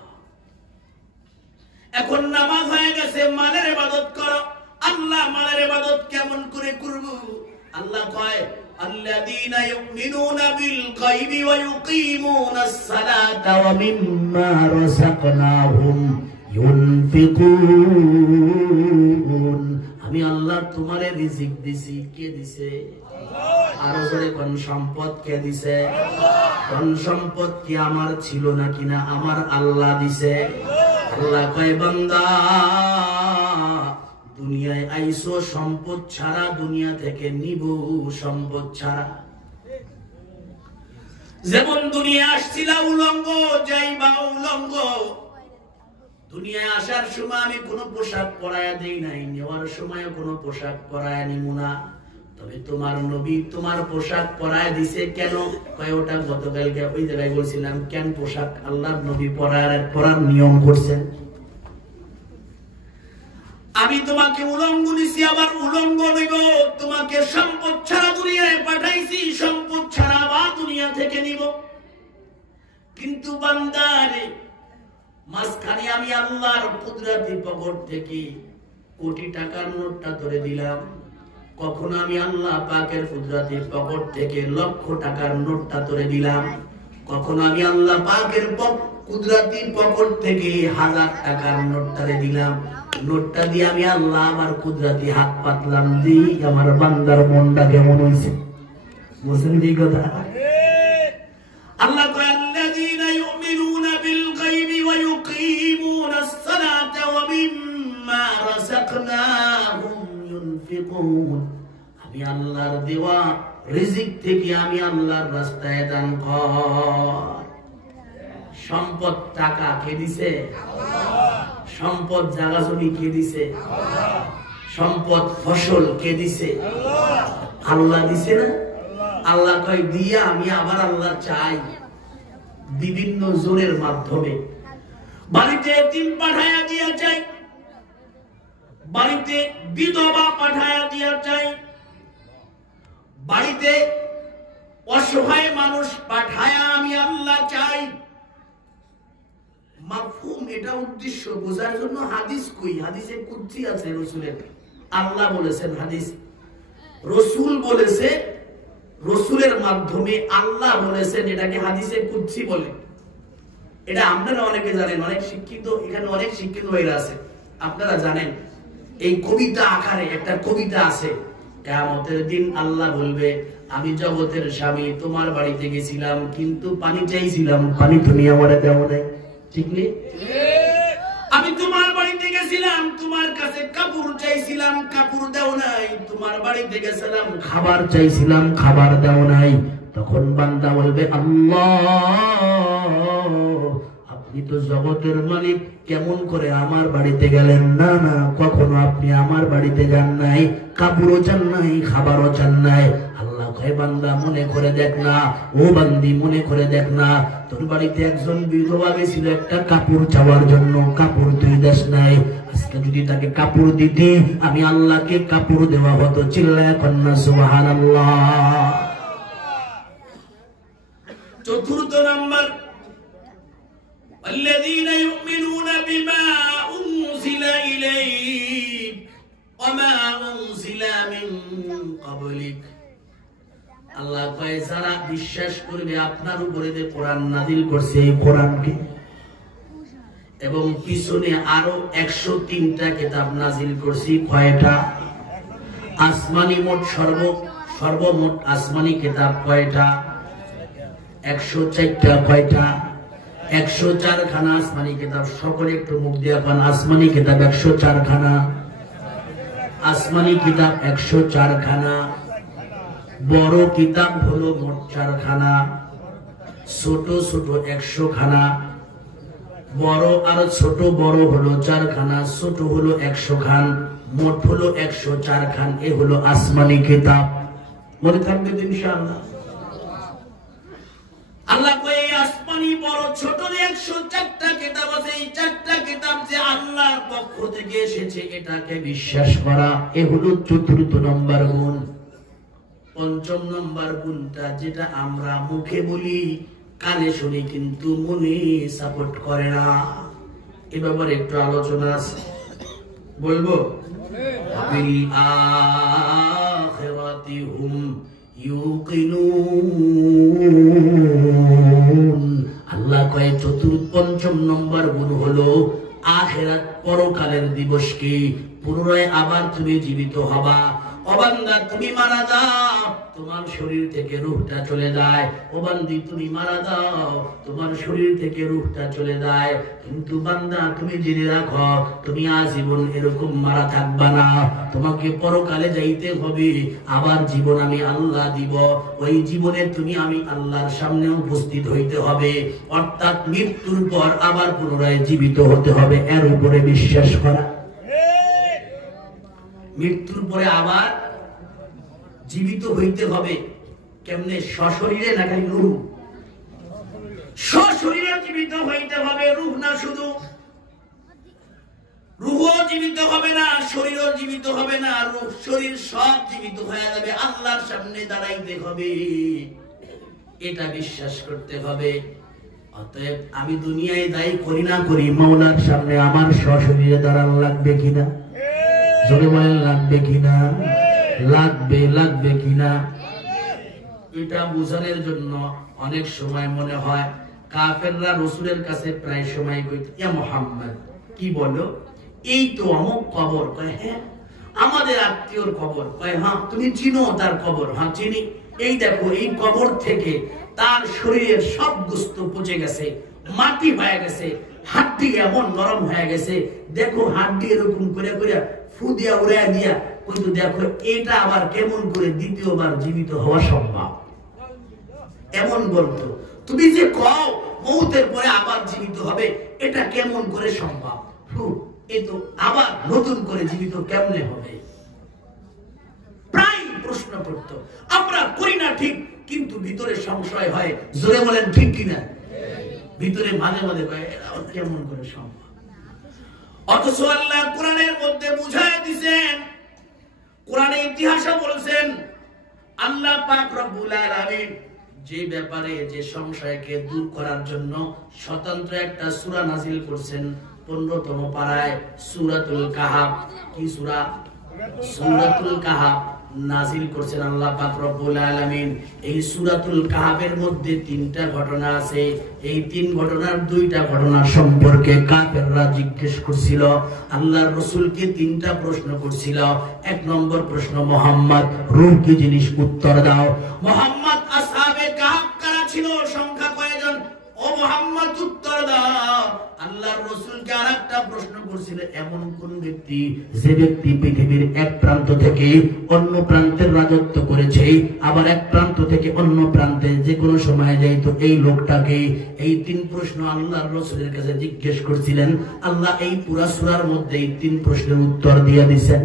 এখন নামাজ হয়ে গেছে, মালের ইবাদত করো। আল্লাহ মালের ইবাদত কেমন করে করব? আল্লাহ কয় আল্লাযীনা ইউমিনুনা বিল গায়বি ওয়া ইউকিমুনাস সালাতা ওয়া মিম্মা রাযাকনাহুম ইউনফিকুন। আমি আল্লাহ তোমারে রিজিক দিছি। কে দিছে? আরো জোরে কোন? সম্পদ কে দিছে? কোন সম্পদ কি আমার ছিল নাকি? না, আমার আল্লাহ দিছে। আল্লাহ কয় বান্দা দুনিয়ায় আইসো সম্পদ ছাড়া, দুনিয়া থেকে নিব সম্পদ ছাড়া। যেমন দুনিয়া আসছিলা উলঙ্গ, যাইবা উলঙ্গ। দুনিয়ায় আসার সময় আমি কোনো পোশাক পরায়া দেই নাই, নেওয়ার সময় কোনো পোশাক পরায়া নিব না। তবে তোমার নবী তোমার পোশাক পরায় দিছে কেন? কয় ওটা গতকালকে ওই জায়গায় বলছিলাম। কেন পোশাক আল্লাহর নবী পরার নিয়ম করছেন? আমি তোমাকে উলঙ্গ নিছি, আবার উলঙ্গ নিব। তোমাকে সম্পদ ছাড়া দুনিয়ায় পাঠাইছি, সম্পদ ছাড়া আবার দুনিয়া থেকে নিব। কিন্তু বান্দারে মাঝখানে আমি আল্লাহর কুদরতি পকেট থেকে কোটি টাকার নোটটা ধরে দিলাম। কখনো আমি আল্লাহ পাকের কুদরতি পকেট থেকে লক্ষ টাকার নোটটা ধরে দিলাম। কখনো আমি আল্লাহ পাকের কুদরতি পকেট থেকে 1000 টাকার নোটটা দিলাম। নোটটা দিয়ে আমি আল্লাহ আমার কুদরতি হাত পাতলাম, দি আমার বান্দার মনটা কেমন হয়েছে। বুঝলেন এই কথা? আল্লাহ কয় আল্লাযীনা ইউমিনুনা বিল গায়বি ওয়া ইউকিমুনাস সালাতা ওয়া মিম্মা রাযাকনাহুম ইউনফিকুন। আমি আল্লাহর দেওয়া রিজিক থেকে আমি আল্লাহর রাস্তায় দান কর। সম্পদ টাকা কে দিছে? সম্পদ জায়গা জমি কে দিছে? সম্পদ ফসল কে দিছে? আল্লাহ দিছে না? আল্লাহ কয় দিয়া আমি আবার আল্লাহ চাই বিভিন্ন জোরের মাধ্যমে। বাড়িতে এতিম পাঠায়া দিয়া চাই, বাড়িতে বিধবা পাঠায়া দিয়া চাই, বাড়িতে অসহায় মানুষ পাঠায়া আমি আল্লাহ চাই। মাফহুম? এটা উদ্দেশ্য বোঝার জন্য হাদিস কই? হাদিসে কুদসি আছে রাসূলের। আল্লাহ বলেছেন, হাদিস রাসূল বলেছে, রাসূলের মাধ্যমে আল্লাহ বলেছেন। এটাকে হাদিসে কুদসি বলে। এটা আপনারা অনেকে জানেন, অনেক শিক্ষিত এখানে অনেক শিক্ষিত হয়ে আছে। আপনারা জানেন এই কবিতা আকারে একটা কবিতা আছে। কিয়ামতের দিন আল্লাহ বলবে, আমি জগতের স্বামী, তোমার বাড়িতে গেছিলাম কিন্তু পানি চাইছিলাম, পানি তুমি আমারে দাও নাই। ঠিক নেই? আমি তোমার বাড়িতে গেছিলাম, তোমার কাছে কাপড় চাইছিলাম, কাপড় দাও নাই। তোমার বাড়িতে গেছিলাম, খাবার চাইছিলাম, খাবার দাও নাই। তখন বান্দা বলবে, আল্লাহ আপনি তো জগতের মালিক, কেমন করে আমার বাড়িতে গেলেন? না না, কখনো আপনি আমার বাড়িতে যান নাই, কাপড়ও চান নাই, খাবারও চান নাই। আল্লাহ কয় বান্দা মনে করে দেখ না, ও বান্দি মনে করে দেখ না, তোর বাড়িতে একজন বিধবা গেছিল একটা কাপড় চাওয়ার জন্য, কাপড় তুই দেশ নাই। আজকে যদি তাকে কাপড় দিতি, আমি আল্লাহকে কাপড় দেওয়া হতো। চিল্লায় কন্যা সুবহানাল্লাহ। চতুর্থ নাম্বার, الذين يؤمنون بما أنزل إليك وما أنزل من قبلك। আল্লাহ কয় যারা বিশ্বাস করবে আপনার উপরে যে কোরআন নাযিল করছে, এই কোরআনকে, এবং পিছনে আরো 103টা কিতাব নাযিল করছি। কয়টা? আসমানি মোট সর্বমোট আসমানি কিতাব কয়টা? 104টা। কয়টা? 104 খানা আসমানি কিতাব। সকলে একটু মুখ দিয়ে কোন আসমানি কিতাব 104 খানা। আসমানি কিতাব 104 খানা। বড় কিতাব হলো মোট 4 খানা। ছোট ছোট 100 খানা, বড় আর ছোট বড় হলো 4 খানা, ছোট হলো 100 খান, মোট হলো 104 খান। এ হলো আসমানি কিতাব। মনে থাকবে ইনশাআল্লাহ। আল্লাহ কয় এই আসমানি বড় ছোট 104টা কিতাব আছে। এই 4টা কিতাব যে আল্লাহর পক্ষ থেকে এসেছে এটাকে বিশ্বাস করা, এ হলো 4র্থ নম্বর গুণ। 5ম নম্বর গুণটা যেটা আমরা মুখে বলি, কানে শুনি, কিন্তু মনে সাপোর্ট করে না। এ ব্যাপারে একটু আলোচনা আছে, বলবো। বিল আখিরাতি হুম ইউকিনুন। আল্লাহ কয় 5ম নম্বর গুণ হলো আখিরাত, পরকালের দিবসকে পুনরায় আবার তুমি জীবিত হবা। ও বান্দা তুমি মারা যাও, তোমার শরীর থেকে রূহটা চলে যায়। ও বান্দি তুমি মারা যাও, তোমার শরীর থেকে রূহটা চলে যায়। কিন্তু বান্দা তুমি জেনে রাখো, তুমি আজীবন এরকম মারা থাকবা না। তোমাকে পরকালে যাইতে হবে, আবার জীবন আমি আল্লাহ দিব। ওই জীবনে তুমি আমি আল্লাহর সামনে উপস্থিত হইতে হবে, অর্থাৎ মৃত্যুর পর আবার পুনরায় জীবিত হতে হবে। এর উপরে বিশ্বাস করা। মৃত্যুর পরে আবার জীবিত হইতে হবে। কেমনে? সশরীরে না খালি রূহ? সশরীরে জীবিত হইতে হবে, রূহ না শুধু। রূহও জীবিত হবে না, শরীরও জীবিত হবে না, রূহ শরীর সব জীবিত হয়ে যাবে, আল্লাহর সামনে দাঁড়াইতে হবে। এটা বিশ্বাস করতে হবে। অতএব আমি দুনিয়ায় যাই করি না করি, মাওলার সামনে আমার সশরীরে দাঁড়ানো লাগবে কিনা? জোরে বলেন লাগবে কিনা? লাগবে, লাগবে কিনা? এটা বোঝানোর জন্য অনেক সময় মনে হয় কাফেররা রাসূলের কাছে প্রায় সময় কইত, ইয়া মুহাম্মদ, কি বলো? এই তো অমুক কবর। কয় হ্যাঁ, আমাদের আত্মীয়র কবর। কয় হ্যাঁ, তুমি চিনো তার কবর? হ্যাঁ চিনি। এই দেখো, এই কবর থেকে তার শরীরের সব গোশত পচে গেছে, মাটি হয়ে গেছে, হাড্ডি এমন নরম হয়ে গেছে। দেখো হাড্ডি এরকম করে করে ফু দিয়া উড়াইয়া দিয়া কিন্তু দেখো এটা আবার কেমন করে দ্বিতীয়বার জীবিত হওয়া সম্ভব? এমন বলতো। তুমি যে কও মৌতের পরে আবার জীবিত হবে, এটা কেমন করে সম্ভব? এ তো আবার নতুন করে জীবিত কেমনে হবে? প্রায় প্রশ্ন করতো। আমরা করি না ঠিক, কিন্তু ভিতরে সংশয় হয়। জোরে বলেন ঠিক কিনা? ভিতরে মাঝে মাঝে কয় কেমন করে সম্ভব? অথচ আল্লাহ কোরআনের মধ্যে বুঝায় দিয়েছেন, কোরআনে ইতিহাসে বলছেন, আল্লাহ পাক রব্বুল আলামিন যে ব্যাপারে যে সংশয়কে দূর করার জন্য স্বতন্ত্র একটা সূরা নাযিল করছেন 15তম পারায়, সূরাতুল কাহাফ। কি সূরা? সূরাতুল কাহাফ নাযিল করছেন আল্লাহ পাক রব্বুল আলামিন। এই সূরাতুল কাহাফের মধ্যে 3টা ঘটনা আছে। এই 3 ঘটনার 2টা ঘটনা সম্পর্কে কাফেররা জিজ্ঞেস করছিল, আল্লাহর রাসূলকে 3টা প্রশ্ন করছিল। 1 নম্বর প্রশ্ন, মুহাম্মদ রূহ কি জিনিস? উত্তর দাও। মুহাম্মদ আসহাবে কাহাফ কারা ছিল? সংখ্যা কয়জন? ও মুহাম্মদ উত্তর দাও। আল্লাহর রাসূলকে আরেকটা প্রশ্ন করছিল, এমন কোন ব্যক্তি যে ব্যক্তি পৃথিবীর এক প্রান্ত থেকে অন্য প্রান্তের রাজত্ব করেছে, আবার এক প্রান্ত থেকে অন্য প্রান্তে যে কোনো সময় যাইতো, এই লোকটাকে? এই 3 প্রশ্ন আল্লাহর রাসূলের কাছে জিজ্ঞেস করছিলেন। আল্লাহ এই পুরা সূরার মধ্যে এই 3 প্রশ্নের উত্তর দিয়ে দিয়েছেন।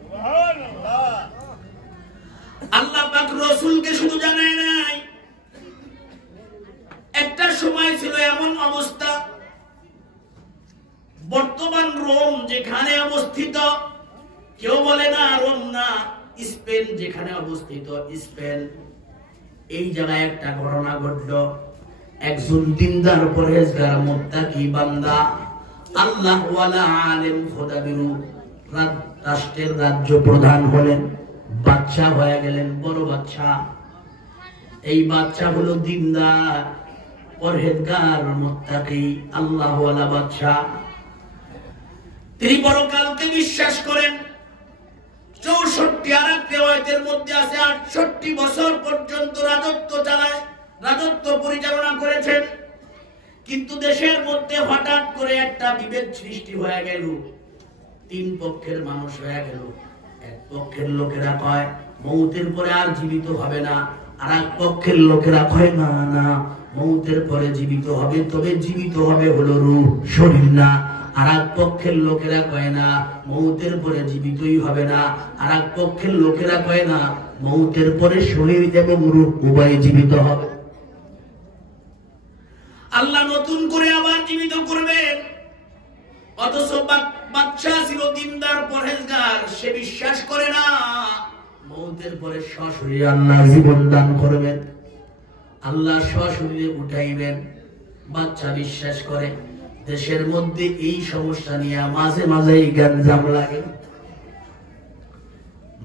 সুবহানাল্লাহ। আল্লাহ পাক রাসূলকে শুধু জানায় নাই, একটা সময় ছিল এমন অবস্থা, বর্তমান রোম যেখানে অবস্থিত, কেউ বলে না রোম না, স্পেন যেখানে অবস্থিত, স্পেন, এই জায়গায় একটা ঘটনা ঘটলো। একজন দিনদার পরহেজগার মুত্তাকি বান্দা, আল্লাহ ওয়ালা আলেম খোদাবিরু রাষ্ট্রের রাজ্য প্রধান হলেন, বাদশা হয়ে গেলেন, বড় বাদশা। এই বাদশা হলো দিনদার পরহেজগার মুত্তাকি আল্লাহ ওয়ালা বাদশা। তিনি পরকালকে বিশ্বাস করেন। 64 আর এক রিওয়ায়াতের মধ্যে আছে 68 বছর পর্যন্ত রাজত্ব চালায়, রাজত্ব পরিচালনা করেছেন। কিন্তু দেশের মধ্যে হঠাৎ করে একটা বিভেদ সৃষ্টি হয়ে গেল, 3 পক্ষের মানুষ হয়ে গেল। এক পক্ষের লোকেরা কয় মৌতের পরে আর জীবিত হবে না, আর এক পক্ষের লোকেরা কয় না না, মৌতের পরে জীবিত হবে, তবে জীবিত হবে হলো রূহ, শরীর না। আর এক পক্ষের লোকেরা কয় না, মৌতের পরে জীবিতই হবে না। আর এক পক্ষের লোকেরা কয় না, মৌতের পরে শরীর এবং রূহ উভয় জীবিত হবে। আল্লাহ নতুন করে আবার জীবিত করবেন। অথচ বাচ্চা ছিল দিনদার পরহেজগার, সে বিশ্বাস করে না মৌতের পরে সশরীরে আল্লাহ জীবন দান করবেন, আল্লাহ সশরীরে উঠাইবেন। বাচ্চা বিশ্বাস করে। দেশের মধ্যে এই সমস্যা নিয়ে মাঝে মাঝে গ্যাঞ্জাম লাগে।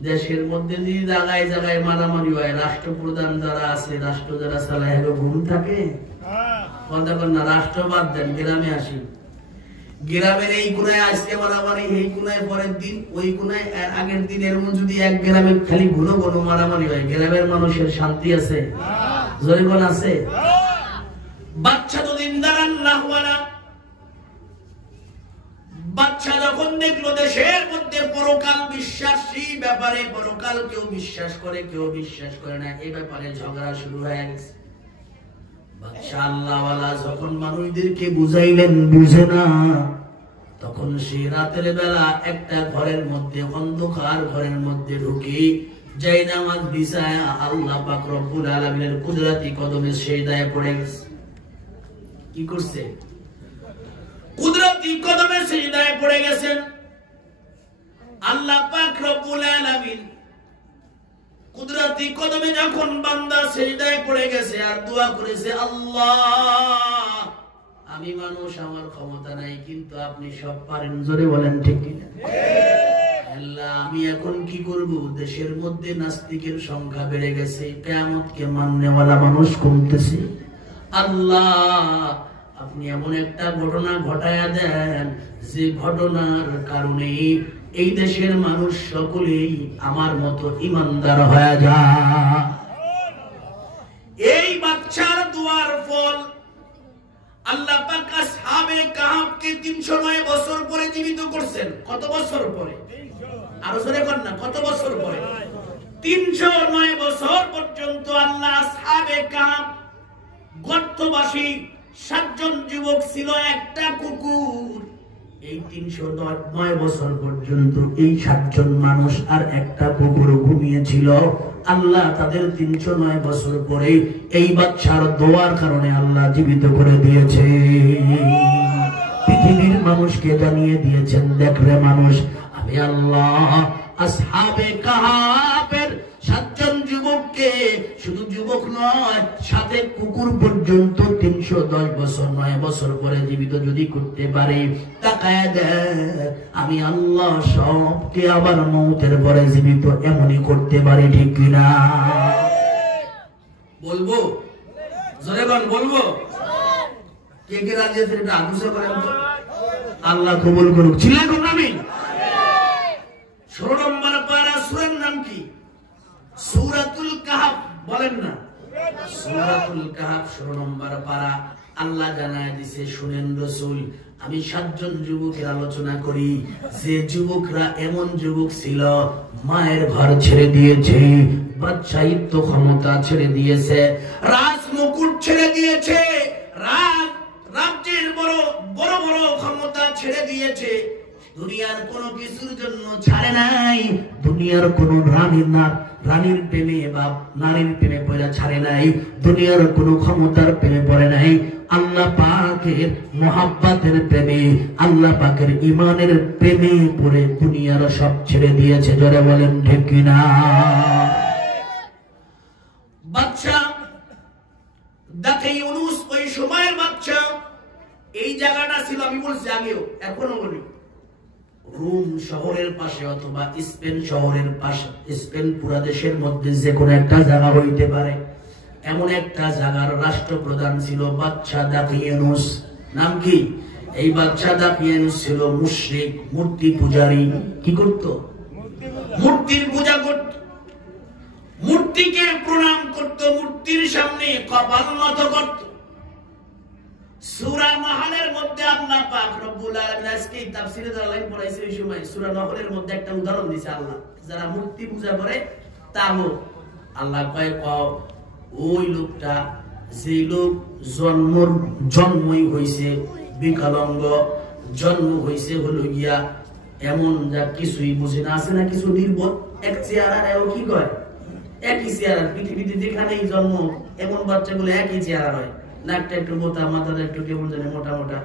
দেশের মধ্যে যদি জায়গায় জায়গায় মারামারি হয়, রাষ্ট্রপ্রধান যারা আছে, রাষ্ট্র যারা চালায়, ঘুম থাকে না। রাষ্ট্র বাদ দেন, গ্রামে আসি। গ্রামের এই কোনায় আজকে মারামারি, এই কোনায় পরের দিন, ওই কোনায় আগের দিন, এর যদি এক গ্রামে খালি ঘন ঘন মারামারি হয়, গ্রামের মানুষের শান্তি আছে? জরিগণ আছে? বাচ্চা তো দিনদার আল্লাহ ওয়ালা। বাচ্চা যখন দেখলো দেশের মধ্যে পরকাল বিশ্বাসী ব্যাপারে, পরকাল কেউ বিশ্বাস করে কেউ বিশ্বাস করে না, এই ব্যাপারে ঝগড়া শুরু হয়ে গেছে। বাচ্চা আল্লাহওয়ালা যখন মানুষদেরকে বুঝাইলেন, বুঝে না, তখন সে রাতের বেলা একটা ঘরের মধ্যে, অন্ধকার ঘরের মধ্যে ঢুকে জায়নামাজ বিছায় আল্লাহ পাক রব্বুল আলামিনের কুদরতি কদমে সিজদায় পড়ে গেছে। কি করছে? কুদরতি কদমে সিজদায় পড়ে গেছেন। আল্লাহ পাক রব্বুল আলামিন কুদরতি কদমে যখন বান্দা সিজদায় পড়ে গেছে আর দোয়া করেছে, আল্লাহ আমি মানুষ, আমার ক্ষমতা নাই, কিন্তু আপনি সব পারেন। জোরে বলেন ঠিক কিনা? আল্লাহ আমি এখন কি করব? দেশের মধ্যে নাস্তিকের সংখ্যা বেড়ে গেছে, কিয়ামতকে মাননেওয়ালা মানুষ কমতেছে। আল্লাহ আপনি এমন একটা ঘটনা ঘটায়া দেন, যে ঘটনার কারণে এই দেশের মানুষ সকলেই আমার মতো ইমানদার হয়ে যায়। এই বাচ্চার দুয়ার ফল আল্লাহ পাক আসহাবে কাহাফকে 309 বছর পরে জীবিত করছেন। কত বছর পরে? আরো জোরে বলেন না, কত বছর পরে? 309 বছর পর্যন্ত আল্লাহ আসহাবে কাহাফ গর্তবাসী 7 জন যুবক ছিল, একটা কুকুর। এই 309 বছর পর্যন্ত এই 7 জন মানুষ আর একটা কুকুর ঘুমিয়েছিল। আল্লাহ তাদের 309 বছর পরে এই বাচ্চার দোয়ার কারণে আল্লাহ জীবিত করে দিয়েছে। পৃথিবীর মানুষকে জানিয়ে দিয়েছেন, দেখ রে মানুষ, আমি আল্লাহ আসহাবে কাহাফের 7 জন যুবককে, শুধু যুবক নয়, সাথে কুকুর পর্যন্ত 310 বছর 9 বছর পরে জীবিত যদি করতে পারে, তাকায় দেখ আমি আল্লাহ সবকে আবার মৌতের পরে জীবিত এমনই করতে পারি। ঠিক কিনা? বলবো? জোরে বল, বলবো? কে কে রাজি আছেন? এটা আগুসে করেন তো। আল্লাহ কবুল করুক। চিল্লায় করুন আমিন। 16 নম্বর পারা, সূরার নাম কি? সূরাতুল কাহাফ। বলেন না, সূরাতুল কাহাফ 16 নম্বর পারা। আল্লাহ জানায় দিছে, শুনেন রাসূল, আমি 7 জন যুবকের আলোচনা করি, যে যুবকরা এমন যুবক ছিল, মায়ের ঘর ছেড়ে দিয়েছে, বাদশাহিত্ব ক্ষমতা ছেড়ে দিয়েছে, রাজ মুকুট ছেড়ে দিয়েছে, রাজ্যের বড় বড় বড় ক্ষমতা ছেড়ে দিয়েছে, দুনিয়ার কোনো কিছুর জন্য ছাড়ে নাই, দুনিয়ার কোন রানীর প্রেমে বা নারীর প্রেমে পড়ে ছাড়ে নাই, দুনিয়ার কোন ক্ষমতার প্রেমে পড়ে নাই, আল্লাহ পাকের মোহাব্বতের প্রেমে, আল্লাহ পাকের ইমানের প্রেমে পড়ে দুনিয়ার সব ছেড়ে দিয়েছে। জোরে বলেন ঠিক কিনা? বাচ্চা দেখে ইউনুস, ওই সময়ের বাচ্চা, এই জায়গাটা ছিল, আমি বলছি আগেও, এখনো বলি, রোম শহরের পাশে অথবা স্পেন শহরের পাশে, স্পেন পুরা দেশের মধ্যে যে কোনো একটা জায়গা হইতে পারে, এমন একটা জায়গার রাষ্ট্রপ্রধান ছিল বাদশা দাকিয়ানুস। নাম কি? এই বাদশা দাকিয়ানুস ছিল মুশরিক, মূর্তি পূজারী। কি করত? মূর্তির পূজা করত, মূর্তিকে প্রণাম করত, মূর্তির সামনে কপাল নত করত। সূরা নাহলের মধ্যে আল্লাহ পাক রব্বুল আলামিন আজকে তাফসীরে যারা লাইন পড়াইছে এই সময় সূরা নাহলের মধ্যে একটা উদাহরণ দিয়েছে আল্লাহ, যারা মূর্তি পূজা করে তাও আল্লাহ কয় ওই লোকটা যে লোক জন্মই হইছে বিকলাঙ্গ, জন্ম হইছে হলো গিয়া এমন যা কিছুই বুঝে না, আছে না কিছু নির্বোধ, এক চেহারা কি করে একই চেহারা, পৃথিবীতে যেখানেই জন্ম এমন বাচ্চাগুলো একই চেহারা হয়, নাকটা একটু মোটা, মাথাটা একটু কেমন জানে মোটা মোটা,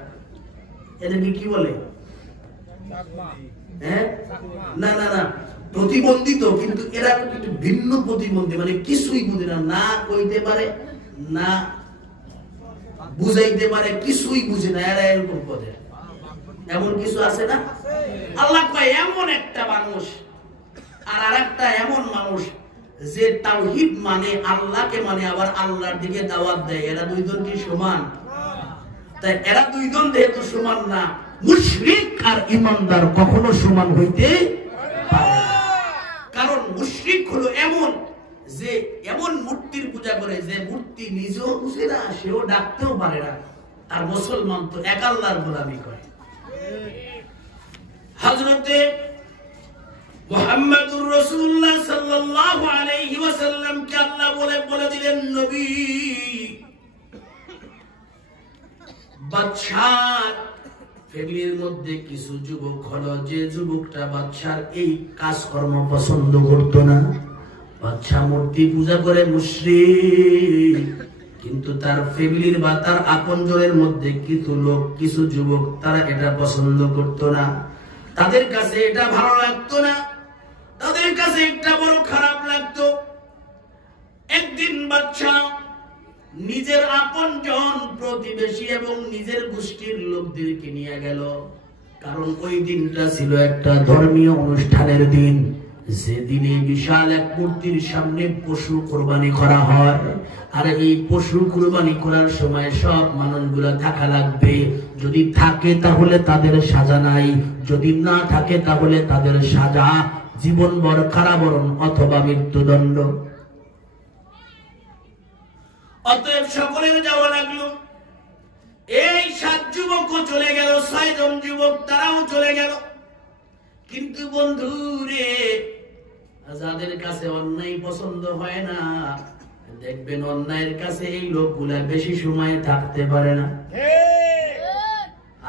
এদেরকে কি বলে? হ্যাঁ, না না না, প্রতিবন্ধিত, কিন্তু এরা একটু ভিন্ন প্রতিবন্ধী, মানে কিছুই বুঝে না, না কইতে পারে না বুঝাইতে পারে, কিছুই বুঝে না, এরা এরকম পদে। এমন কিছু আছে না? আল্লাহ কয় এমন একটা মানুষ আর আরেকটা এমন মানুষ যে তাওহীদ মানে, আল্লাহকে মানে, আবার আল্লাহর দিকে দাওয়াত দেয়, এরা দুইজন কি সমান? তাই এরা দুইজন যেহেতু সমান না, মুশরিক আর ঈমানদার কখনো সমান হইতে পারে না। কারণ মুশরিক হলো এমন যে এমন মূর্তির পূজা করে যে মূর্তি নিজেও বুঝে না, সেও ডাকতেও পারে না, আর মুসলমান তো এক আল্লাহর গোলামি করে। হযরতে মুহাম্মদুর রাসূলুল্লাহ সাল্লাল্লাহু আলাইহি ওয়াসাল্লাম কে আল্লাহ বলে দিলেন নবী, বাদশার ফ্যামিলির মধ্যে কিছু যুবক হলো, যে যুবকটা বাদশার এই কাজকর্ম পছন্দ করত না, বাদশা মূর্তি পূজা করে মুশরিক, কিন্তু তার ফ্যামিলির বা তার আপনজনের মধ্যে কিছু লোক, কিছু যুবক তারা এটা পছন্দ করত না, তাদের কাছে এটা ভালো লাগতো না, তাদের কাছে একটা বড় খারাপ লাগতো। একদিন বাদশা নিজের আপনজন, প্রতিবেশী এবং নিজের গোষ্ঠীর লোকদেরকে নিয়ে গেল, কারণ ওই দিনটা ছিল একটা ধর্মীয় অনুষ্ঠানের দিন, যেদিনে বিশাল এক মূর্তির সামনে পশু কোরবানি করা হয়, আর এই পশু কোরবানি করার সময় সব মানুষগুলা থাকা লাগবে, যদি থাকে তাহলে তাদের সাজা নাই, যদি না থাকে তাহলে তাদের সাজা জীবনভর কারাবরণ অথবা মৃত্যুদণ্ড। অতএব সকলের যাওয়া লাগলো। এই 7 যুবকও চলে গেল, 6 জন যুবক তারাও চলে গেল। কিন্তু বন্ধু রে, যাদের কাছে অন্যায় পছন্দ হয় না, দেখবেন অন্যায়ের কাছে এই লোকগুলা বেশি সময় থাকতে পারে না,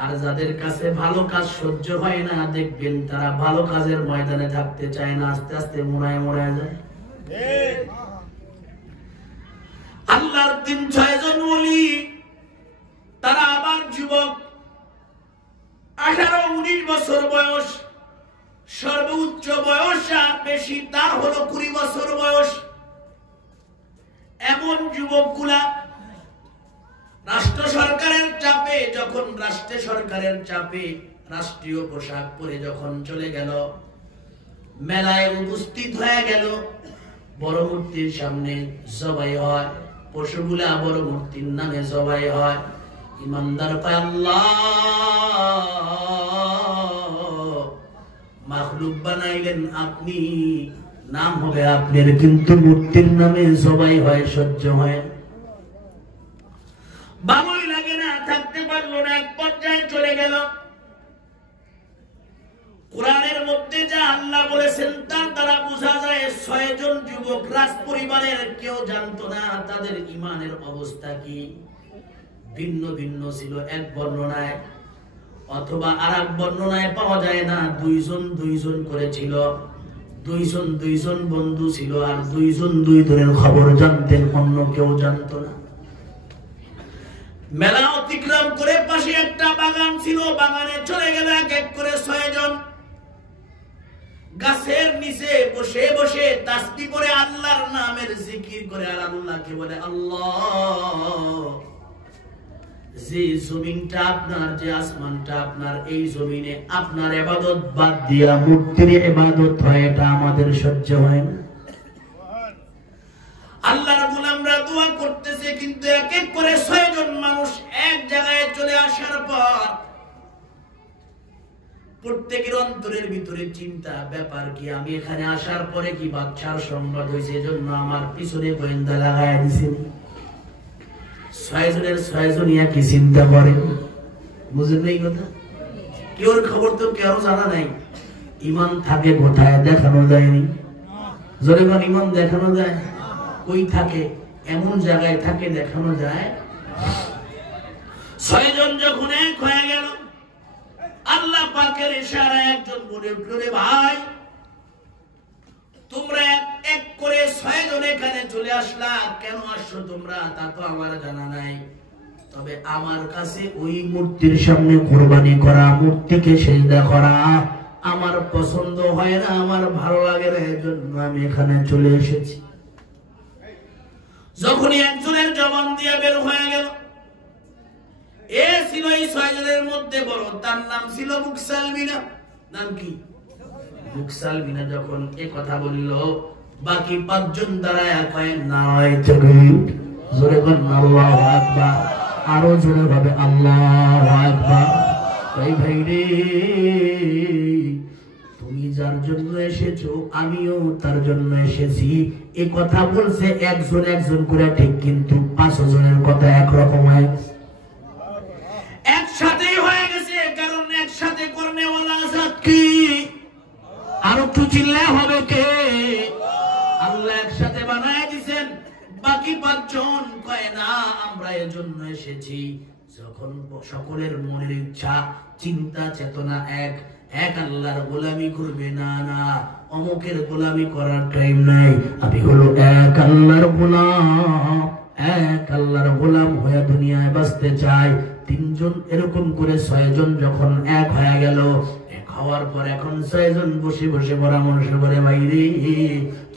আর যাদের কাছে ভালো কাজ সহ্য হয় না, দেখবেন তারা ভালো কাজের ময়দানে থাকতে চায় না, আস্তে আস্তে মোড়ায় যায়। আল্লাহর 3-6 জন ওলি, তারা আবার যুবক, 18-19 বছর বয়স, সর্বোচ্চ বয়স আর বেশি তার হলো 20 বছর বয়স। এমন যুবকগুলা রাষ্ট্র সরকারের চাপে, যখন রাষ্ট্র সরকারের চাপে রাষ্ট্রীয় পোশাক পরে যখন চলে গেল, মেলায় উপস্থিত হয়ে গেল, বড় মূর্তির সামনে জবাই হয়, পশুগুলা বড় মূর্তির নামে জবাই হয়। ইমানদার পায় আল্লাহ মাখলুক বানাইলেন আপনি, নাম হবে আপনার, কিন্তু মূর্তির নামে জবাই হয়, সহ্য হয়, ভালোই লাগে না, থাকতে পারলো না, এক পর্যায়ে চলে গেল। কোরআনের মধ্যে যা আল্লাহ বলেছেন তার দ্বারা বোঝা যায় 6 জন যুবক রাজ পরিবারের কেউ জানতো না তাদের ঈমানের অবস্থা কি, ভিন্ন ভিন্ন ছিল এক বর্ণনায়, অথবা আরেক বর্ণনায় পাওয়া যায় না 2 জন 2 জন করে ছিল, 2 জন বন্ধু ছিল, আর 2 জন 2 ধরনের খবর জানতেন, অন্য কেউ জানতো না। মেলা অতিক্রম করে পাশে একটা বাগান ছিল, বাগানে চলে গেল এক এক করে 6 জন। গাছের নিচে বসে বসে তাসবিহ করে আল্লাহর নামের জিকির করে, আর আল্লাহকে বলে আল্লাহ, যে জমিনটা আপনার, যে আসমানটা আপনার, এই জমিনে আপনার ইবাদত বাদ দিয়া মূর্তির ইবাদত হয়, এটা আমাদের সহ্য হয় না। আল্লাহর গোলামরা দোয়া করতেছে, কিন্তু এক এক করে 6 জন মানুষ এক জায়গায় চলে আসার পর প্রত্যেকের অন্তরের ভিতরে চিন্তা, ব্যাপার কি, আমি এখানে আসার পরে কি বাদশার সংবাদ হয়েছে, এজন্য আমার পিছনে গোয়েন্দা লাগায় দিয়েছেন। 6 জনের 6 জনই একই চিন্তা করে, বুঝলেন এই কথা? কেউর খবর তো কেউ জানা নাই। ঈমান থাকে কোথায়? দেখানো যায়নি। জোরে বল, ঈমান দেখানো যায়? কই থাকে? এমন জায়গায় থাকে দেখানো যায়। 6 জন যখন এক হয়ে গেল, আল্লাহ পাকের ইশারায় একজন বলে উঠল, রে ভাই তোমরা এক করে 6 জন এখানে চলে আসলা, কেন আসছো তোমরা তা তো আমার জানা নাই। তবে আমার কাছে ওই মূর্তির সামনে কুরবানি করা, মূর্তিকে সিজদা করা আমার পছন্দ হয় না, আমার ভালো লাগে না, এজন্য আমি এখানে চলে এসেছি। যখনই একজনের জবান দিয়ে বের হয়ে গেল, এ ছিল এই 6 জনের মধ্যে বড়, তার নাম ছিল মুকসালমিনা। নাম কি? মুকসালমিনা। যখন এই কথা বলল, বাকি 5 জন দাঁড়ায় কয় নারায়ে তাকবীর, জোরে বলেন আল্লাহু আকবার, আরো জোরে হবে আল্লাহু আকবার। ভাই ভাই রে, তুমি যার জন্য এসেছো আমিও তার জন্য এসেছি। এই কথা বলছে একজন একজন করে ঠিক, কিন্তু 5 জনের কথা একরকম হয়ে গেছে, একসাথেই হয়ে গেছে। কারণ একসাথে করনেওয়ালা জাত কি? আর একটু চিল্লা হবে কে? আল্লাহ একসাথে বানায় দিবেন। বাকি 5 জন কয় না, আমরা এর জন্য এসেছি। যখন সকলের মনের ইচ্ছা, চিন্তা, চেতনা এক, এক আল্লাহর গোলামি করবে, না না অমুকের গোলামি করার টাইম নাই, আমি হলো এক আল্লাহর গোলাম, এক আল্লাহর গোলাম হয়ে দুনিয়ায় বাঁচতে চাই। 3 জন এরকম করে 6 জন যখন এক হয়ে গেল, এক হওয়ার পর এখন 6 জন বসে বসে পরামর্শ করে, বাইরে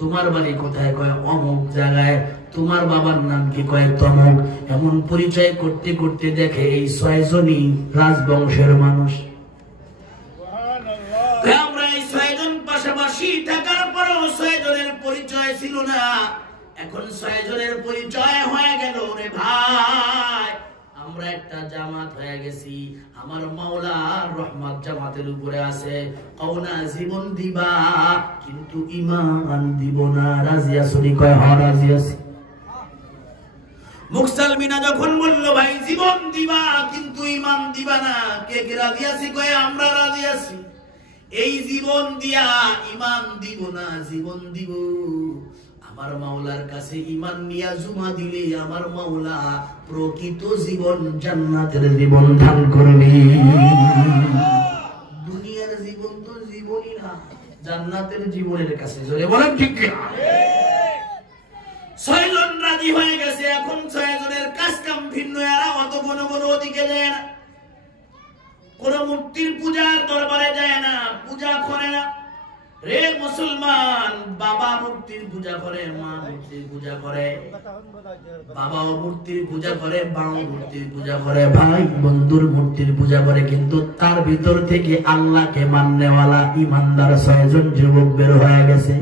তোমার বাড়ি কোথায়? কয় অমুক জায়গায়। তোমার বাবার নাম কি? কয় তমুক। এমন পরিচয় করতে করতে দেখে এই 6 জনই রাজবংশের মানুষ। আমরা এই 6 জন পাশাপাশি থাকার পরও 6 জনের পরিচয় ছিল না, এখন 6 জনের পরিচয় হয়ে গেল। রে ভাই, আমরা একটা জামাত হয়ে গেছি, আমার মাওলার রহমত জামাতের উপরে আছে। কওনা জীবন দিবা কিন্তু ঈমান দিব না, রাজি আছি? কয় হ্যাঁ রাজি আছি। মুকসালমিনা যখন বলল, ভাই জীবন দিবা কিন্তু ঈমান দিবা না, কে কে রাজি আছি? কয় আমরা রাজি আছি। এই জীবন দিয়া ঈমান দিব না, জীবন দিব। আমার মাওলার কাছে ঈমান নিয়া জুমা দিলে আমার মাওলা প্রকৃত জীবন, জান্নাতের জীবন দান করবে। দুনিয়ার জীবন তো জীবনই না, জান্নাতের জীবনের কাছে জোরে বলেন ঠিক কি? 6 জন রাজি হয়ে গেছে। এখন 6 জনের কাজ কাম ভিন্ন, এরা অত কোন ওদিকে যায় না, কোন মূর্তির পূজার দরবারে যায় না, পূজা করে না। রে মুসলমান, বাবা মূর্তির পূজা করে, মা মূর্তির পূজা করে, বাবাও মূর্তির পূজা করে, মাও মূর্তির পূজা করে, ভাই বন্ধুর মূর্তির পূজা করে, কিন্তু তার ভিতর থেকে আল্লাহকে মাননেওয়ালা ইমানদার 6 জন যুবক বের হয়ে গেছে,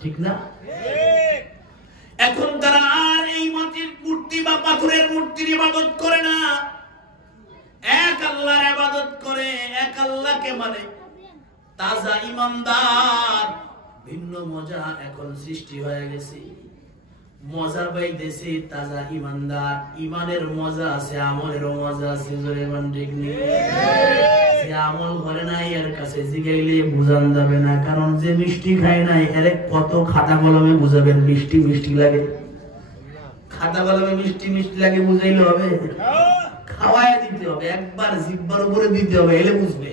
ঠিক না? এখন তারা আর এই মাটির মূর্তি বা পাথরের মূর্তির ইবাদত করে না, এক আল্লাহর ইবাদত করে, এক আল্লাহকে মানে। তাজা ইমানদার, ভিন্ন মজা এখন সৃষ্টি হয়ে গেছে, মজা পাইতেছে তাজা ইমানদার। ইমানের মজা আছে, আমলেরও মজা আছে, জোরে বলেন ঠিক নেই? যে আমল করে নাই এর কাছে জিগাইলে বুঝান যাবে না, কারণ যে মিষ্টি খায় নাই এর কত খাতা কলমে বুঝাবেন মিষ্টি মিষ্টি লাগে, খাতা কলমে মিষ্টি মিষ্টি লাগে বুঝাইলে হবে? খাওয়ায় দিতে হবে, একবার জিহ্বার উপরে দিতে হবে, এলে বুঝবে।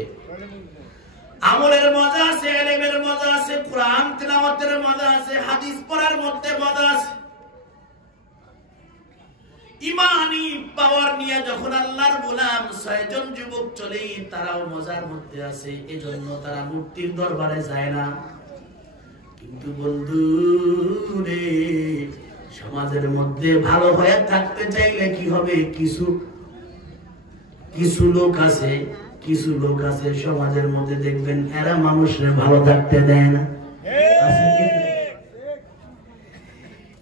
আমলের মজা আছে, ইলমের মজা আছে, কুরআন তিলাওয়াতের মজা আছে, হাদিস পড়ার মধ্যে মজা আছে। ইমানি পাওয়ার নিয়ে যখন আল্লাহর গোলাম 6 জন যুবক চলে, তারাও মজার মধ্যে আছে, এজন্য তারা মূর্তির দরবারে যায় না। কিন্তু বন্ধু রে, সমাজের মধ্যে ভালো হয়ে থাকতে চাইলে কি হবে? কিছু লোক আছে, কিছু লোক আছে সমাজের মধ্যে দেখবেন এরা মানুষের ভালো থাকতে দেয় না।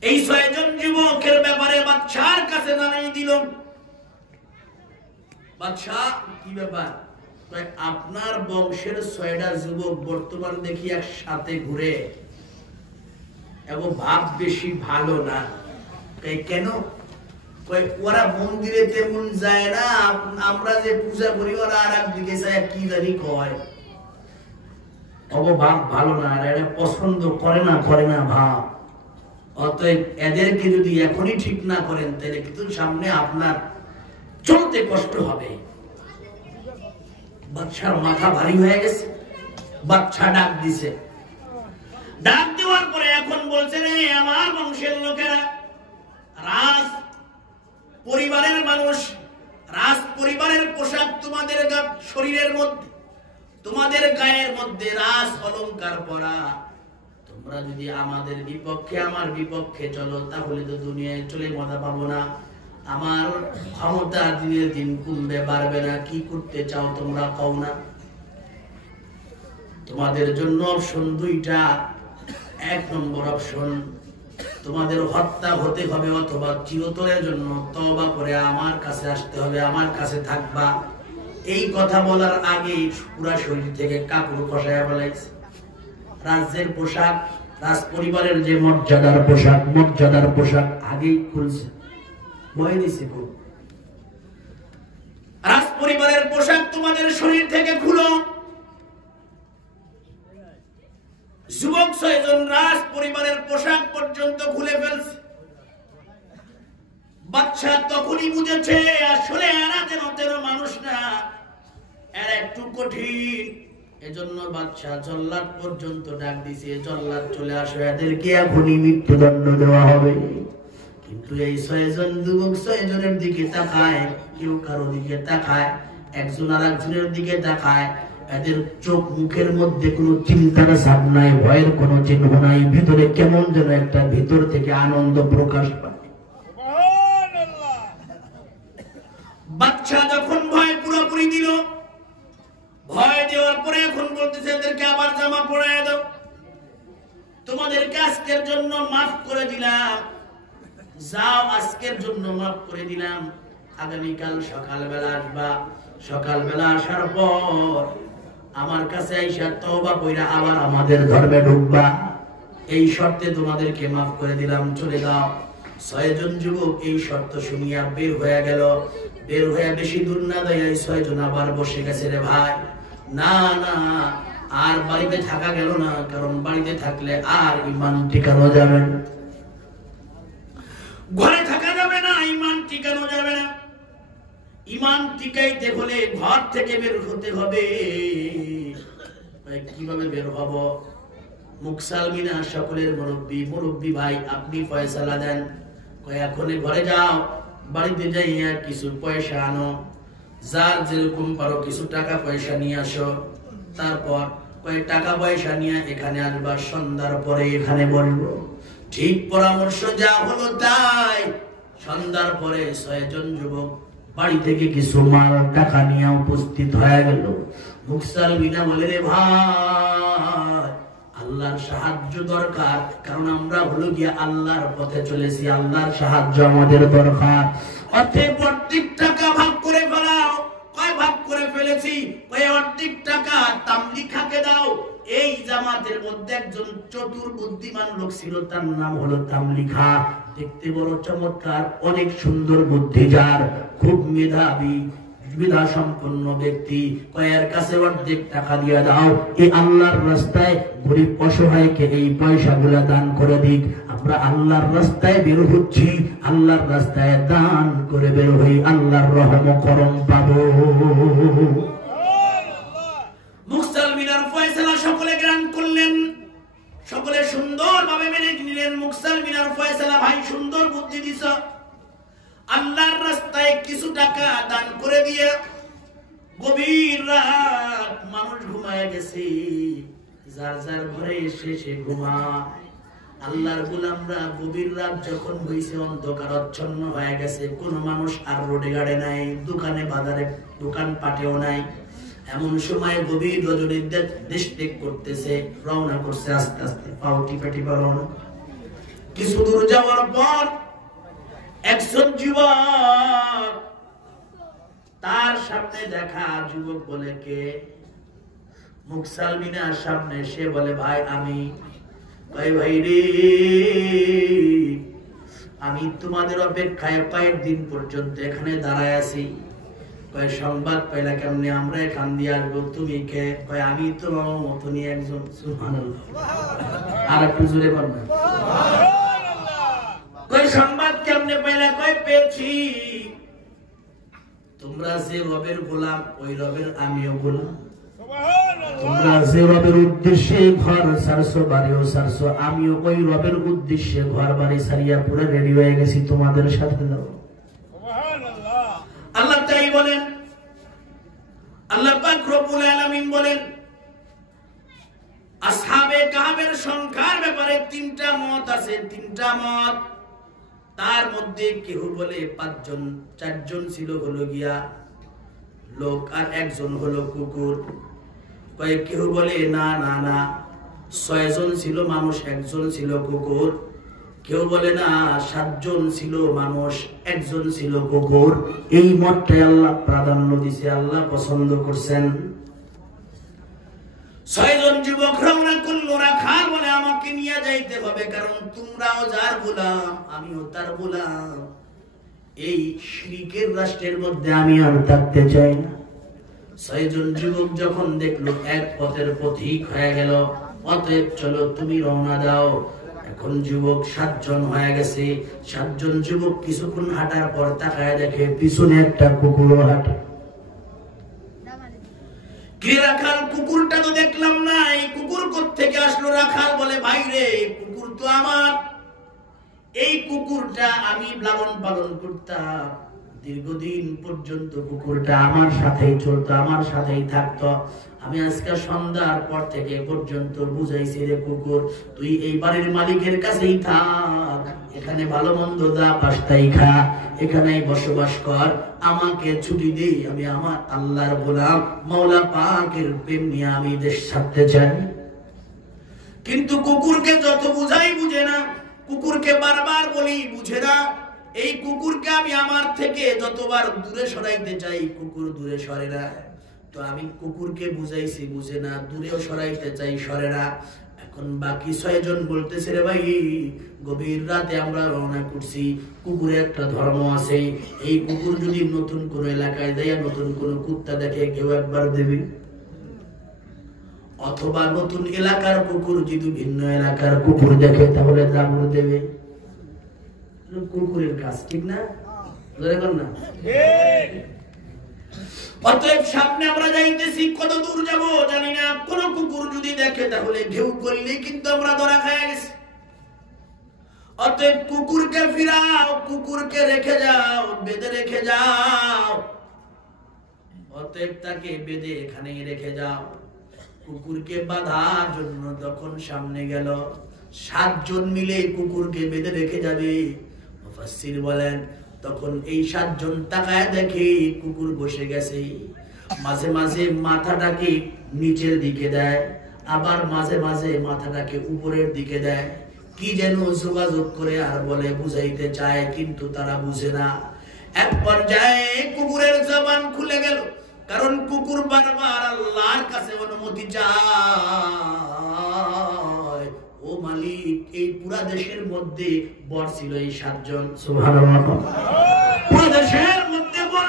এই 6 জন যুবকের ব্যাপারে বাদশার কাছে জানাই দিল। বাদশা, কি ব্যাপার? আপনার বংশের 6টা যুবক বর্তমান দেখি একসাথে ঘুরে এবং ভাব বেশি ভালো না, কেন? ওরা মন্দিরে তেমন যায় না, আমরা যে পূজা করি ওরা আর একদিকে যায়, কি জানি কয়, ভাব ভালো না, এরা পছন্দ করে না ভাব। অতএব এদেরকে যদি এখনই ঠিক না করেন তাহলে কিন্তু সামনে আপনার চলতে কষ্ট হবে। বাদশার মাথা ভারী হয়ে গেছে, বাদশা ডাক দিছে। ডাক দেওয়ার পরে এখন বলছে, রে আমার বংশের লোকেরা, রাজ পরিবারের মানুষ, রাজ পরিবারের পোশাক তোমাদের শরীরের মধ্যে, তোমাদের গায়ের মধ্যে রাজ অলংকার পরা, তোমরা যদি আমাদের বিপক্ষে, আমার বিপক্ষে চলো তাহলে তো দুনিয়ায় চলে মজা পাবো না, আমার ক্ষমতা দিনের দিন কমবে, বাড়বে না। কি করতে চাও তোমরা কও না? তোমাদের জন্য অপশন দুইটা। এক নম্বর অপশন, তোমাদের হত্যা হতে হবে, অথবা চিরতরের জন্য তওবা করে আমার কাছে আসতে হবে, আমার কাছে থাকবা। এই কথা বলার আগে পুরা শরীর থেকে কাপড় খসায়া ফেলাইছে। রাজ্যের পোশাক, রাজ পরিবারের যে মর্যাদার পোশাক, মর্যাদার পোশাক আগেই খুলছে, ভয় দিছে। রাজ পরিবারের পোশাক তোমাদের শরীর থেকে খুলো। যুবক 6 জন রাজ পরিবারের পোশাক পর্যন্ত খুলে ফেলছে। বাদশা তখনই বুঝেছে আসলে এরা যেন তেরো মানুষ না, এরা একটু কঠিন। এজন্য বাদশা জল্লাদ পর্যন্ত ডাক দিছে, জল্লাদ চলে আসো, এদেরকে এখনই মৃত্যুদণ্ড দেওয়া হবে। কিন্তু এই 6 জন যুবক 6 জনের দিকে তাকায়, কেউ কারো দিকে তাকায়, একজন আর একজনের দিকে তাকায়। এদের চোখ মুখের মধ্যে কোনো চিন্তার ছাপ নাই, ভয়ের কোনো চিহ্ন নাই, ভিতরে কেমন যেন একটা ভিতর থেকে আনন্দ প্রকাশ পায়। বাদশা যখন ভয় পুরোপুরি দিল, ভয় দেওয়ার পরে এখন বলতেছে এদেরকে আবার জামা পরায় দাও, তোমাদেরকে আজকের জন্য মাফ করে দিলাম, যাও আজকের জন্য মাফ করে দিলাম, আগামীকাল সকালবেলা আসবা, সকালবেলা আসার পর আমার কাছে আইসা তওবা কইরা আবার আমাদের ধর্মে ঢুকবা, এই শর্তে তোমাদেরকে মাফ করে দিলাম, চলে যাও। 6 জন যুবক এই শর্ত শুনিয়া বের হয়ে গেল। বের হয়ে বেশি দূর না যায় 6 জন আবার বসে গেছে। রে ভাই, না না, আর বাড়িতে থাকা গেল না, কারণ বাড়িতে থাকলে আর ঈমান টিকানো যাবে না, ঘরে থাকা যাবে না, ঈমান টিকানো যাবে না। ঈমান টিকাইতে হলে ঘর থেকে বের হতে হবে। কিভাবে বের হব? মুকসালমিনা সকলের মুরব্বী, মুরব্বী ভাই আপনি ফয়সালা দেন। এখনই ঘরে যাও, বাড়িতে যাইয়া কিছু পয়সা আনো, যার যেরকম পারো কিছু টাকা পয়সা নিয়ে আসো, তারপর কয়েক টাকা পয়সা নিয়ে এখানে আসবা, সন্ধ্যার পরে এখানে বলবো। ঠিক পরামর্শ যা হলো তাই। সন্ধ্যার পরে 6 জন যুবক বাড়ি থেকে কিছু মাল টাকা নিয়ে উপস্থিত হয়ে গেল। মুকসালমিনা বলে, রে ভাই, আল্লাহর সাহায্য দরকার, কারণ আমরা হলো গিয়ে আল্লাহর পথে চলেছি, আল্লাহর সাহায্য আমাদের দরকার। অতএব অর্ধেক টাকা ভাগ করে ফেলাও। কয় ভাগ করে ফেলেছি? অর্ধেক টাকা তামলিখাকে দাও। এই জামাতের মধ্যে একজন চতুর বুদ্ধিমান লোক ছিল, তার নাম হলো তামলিখা। দেখতে বড় চমৎকার, অনেক সুন্দর বুদ্ধি যার, খুব মেধাবী, বিদ্যা সম্পন্ন ব্যক্তি। কয়ের কাছে অর্ধেক টাকা দিয়ে দাও, এই আল্লাহর রাস্তায় গরিব অসহায়কে এই পয়সাগুলা দান করে দিক। আমরা আল্লাহর রাস্তায় বের হচ্ছি, আল্লাহর রাস্তায় দান করে বের হই, আল্লাহর রহম করম পাবো। মুকসালমিনার ফয়সালা সকলে গ্রহণ করলেন, সকলে সুন্দরভাবে মেনে নিলেন। মুকসালমিনার ফয়সালা, ভাই সুন্দর বুদ্ধি দিছ, আল্লাহর রাস্তায় কিছু টাকা দান করে দিয়ে গভীর রাত মানুষ ঘুমায় গেছে, যার যার ঘরে এসে সে ঘুমা। আল্লাহর গোলামরা গভীর রাত যখন হইছে, অন্ধকারাচ্ছন্ন হয়ে গেছে, কোন মানুষ আর রোডে গাড়ে নাই, দোকানে বাজারে দোকান পাটেও নাই। এমন সময় গভীর রজনীর দেশ ত্যাগ করতেছে, রওনা করছে আস্তে আস্তে, পাও টিপে টিপে রওনা। কিছু দূর যাওয়ার পর একজন যুবক, তার সামনে দেখা যুবক বলে, কে? মুকসালমিনার সামনে সে বলে, ভাই আমি। ভাই রে, আমি তোমাদের অপেক্ষায় কয়েকদিন পর্যন্ত এখানে দাঁড়ায় আছি। কয় সংবাদ পাইলা কেমনে? আমরা এখান দিয়ে আসবো, তুমি কে? কয় আমি তোমার মতনই একজন। সুবহানাল্লাহ, আর একটু জোরে বলবেন। পেয়েছি তোমরা যে রবের গোলাম ওই রবের আমিও গোলাম। তোমরা যে রবের উদ্দেশ্যে ঘর ছাড়ছো বাড়িও ছাড়ছো আমিও ওই রবের উদ্দেশ্যে ঘর বাড়ি ছাড়িয়া পুরো রেডি হয়ে গেছি তোমাদের সাথে যাব। আল্লাহ তাই বলেন, আল্লাহ পাক রব্বুল আলামিন বলেন আসহাবে কাহফের সংখ্যার ব্যাপারে তিনটা মত আছে, তিনটা মত। তার মধ্যে কেউ বলে 5 জন 4 জন ছিল হলো গিয়া লোক আর একজন হলো কুকুর। কেউ বলে না না না 6 জন ছিল মানুষ, একজন ছিল কুকুর। কেউ বলে না 7 জন ছিল মানুষ, একজন ছিল কুকুর। এই মতটাই আল্লাহ প্রাধান্য দিয়েছে, আল্লাহ পছন্দ করছেন। 6 জন যুবক রওনা করলো, রাখাল বলে আমাকে নিয়ে যাইতে হবে, কারণ তোমরাও যার গোলাম আমিও তার গোলাম। এই শিরকের রাষ্ট্রের মধ্যে আমি আর থাকতে চাই না। 6 জন যুবক যখন দেখলো এক পথের পথিক হয়ে গেল, অতএব চলো তুমি রওনা দাও। এখন যুবক 7 জন হয়ে গেছে। 7 জন যুবক কিছুক্ষণ হাঁটার পর তাকায় দেখে পিছনে একটা কুকুরও হাঁটে। কি রাখাল কুকুরটা তো দেখলাম না, এই কুকুর কোত্থেকে আসলো? রাখাল বলে ভাই রে কুকুর তো আমার, এই কুকুরটা আমি লালন পালন করতাম দীর্ঘদিন পর্যন্ত, কুকুরটা আমার সাথেই চলতো, আমার সাথেই থাকতো। আমি আজকে সন্ধ্যার পর থেকে পর্যন্ত বুঝাইছি রে কুকুর তুই এই বাড়ির মালিকের কাছেই থাক, এখানে ভালো মন্দ দা পাস্তাই খা, এখানেই বসবাস কর, আমাকে ছুটি দে, আমি আমার আল্লাহর গোলাম মাওলা পাকের প্রেম নিয়ে আমি দেশ ছাড়তে চাই। কিন্তু কুকুরকে যত বুঝাই বুঝে না, কুকুরকে বারবার বলি বুঝে না। এই কুকুরকে আমি আমার থেকে যতবার দূরে সরাইতে চাই কুকুর দূরে সরে না। তো আমি কুকুরকে বুঝাইছি বুঝে না, দূরেও সরাইতে চাই সরে না। এখন বাকি 6 জন বলতেছে রে ভাই গভীর রাতে আমরা রওনা করছি, কুকুরের একটা ধর্ম আছে, এই কুকুর যদি নতুন কোন এলাকায় যায় নতুন কোন কুত্তা দেখে কেউ একবার দেবে, অথবা নতুন এলাকার কুকুর যদি ভিন্ন এলাকার কুকুর দেখে তাহলে দাবুর দেবে। কুকুরের কাজ ঠিক না? না অতএব সামনে আমরা যাইতেছি, কত দূর যাব জানি না, কোন কুকুর যদি দেখে তাহলে ঘেউ করলে কিন্তু আমরা ধরা খাই গেছি। অতএব কুকুরকে ফিরাও, কুকুরকে রেখে যাও, বেঁধে রেখে যাও। অতএব তাকে বেঁধে এখানেই রেখে যাও। কুকুরকে বাঁধার জন্য তখন সামনে গেল, 7 জন মিলে কুকুরকে বেঁধে রেখে যাবে। মুফাসসির বলেন তখন এই 7 জন তাকায় দেখে কুকুর বসে গেছে, মাঝে মাঝে মাথাটাকে নিচের দিকে দেয়, আবার মাঝে মাঝে মাথাটাকে উপরের দিকে দেয়, কি যেন যোগাযোগ করে আর বলে বুঝাইতে চায়, কিন্তু তারা বুঝে না। এক পর্যায়ে কুকুরের জবান খুলে গেল, কারণ কুকুর বারবার আল্লাহর কাছে অনুমতি চায়। ও মালিক এই পুরা দেশের মধ্যে বর ছিল এই 7 জন, সুবহানাল্লাহ, পুরা দেশের মধ্যে বর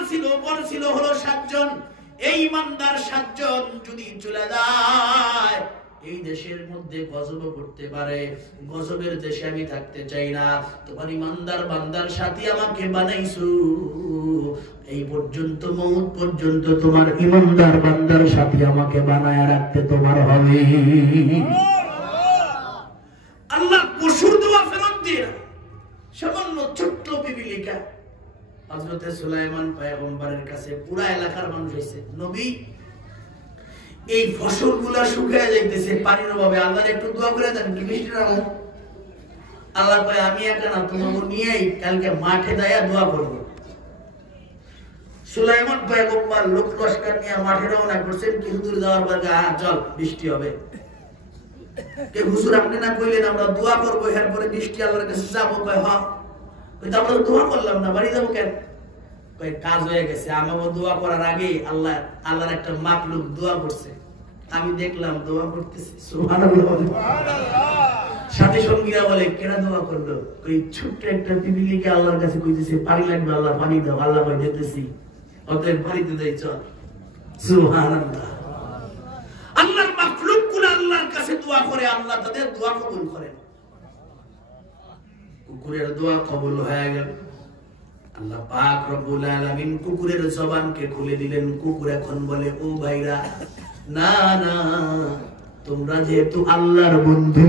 ছিল হলো 7 জন। এই ইমানদার 7 জন যদি চলে যায় এই দেশের মধ্যে গজব করতে পারে, গজবের দেশে আমি থাকতে চাই না। তোমার ইমানদার বান্দার সাথে আমাকে বানাইছো, এই পর্যন্ত মওত পর্যন্ত তোমার ইমানদার বান্দার সাথে আমাকে বানায় রাখতে তোমার হবে। আল্লাহ পশুর দোয়া ফেরত দিয়ে সামান্য ছোট্ট পিপিলিকা হযরত সুলাইমান পয়গম্বরের কাছে পুরা এলাকার মানুষ এসে, নবী এই ফসলগুলা শুকিয়ে যাইতেছে পানির অভাবে, আল্লাহ একটু দোয়া করে দেন কি বৃষ্টি না হোক। আল্লাহ কয় আমি একা না, তোমাকে নিয়েই কালকে মাঠে দাঁড়িয়ে দোয়া করব। সুলাইমান পয়গম্বর লোক লস্কর নিয়ে মাঠে রওনা করছেন, কিছু দূর যাওয়ার পর চল বৃষ্টি হবে। কে হুজুর আপনি না কইলেন আমরা দোয়া করবো এরপরে বৃষ্টি আল্লাহর কাছে যাবো? কয় হ্যাঁ। কই আমরা দোয়া করলাম না, বাড়ি যাবো কেন? কয় কাজ হয়ে গেছে, আমাকে দোয়া করার আগে আল্লাহর একটা মাখলুক দোয়া করছে, আমি দেখলাম দোয়া করতেছে। সুবহানাল্লাহ। সাথী সঙ্গীরা বলে কেন দোয়া করলো? ওই ছোট্ট একটা পিপিলিকে আল্লাহর কাছে কইতেছে পানি লাগবে, আল্লাহ পানি দাও, আল্লাহ কই দিতেছি, অতএব পানিতে দেই চল। সুবহানাল্লাহ। আল্লাহর মাখলুকগুলো আল্লাহর কাছে দোয়া করে, আল্লাহ তাদের দোয়া কবুল করেন। কুকুরের দোয়া কবুল হয়ে গেল। আল্লাহ পাক রব্বুল আলামিন কুকুরের জবানকে খুলে দিলেন। কুকুর এখন বলে, ও ভাইরা, না না, তোমরা যেহেতু আল্লাহর বন্ধু,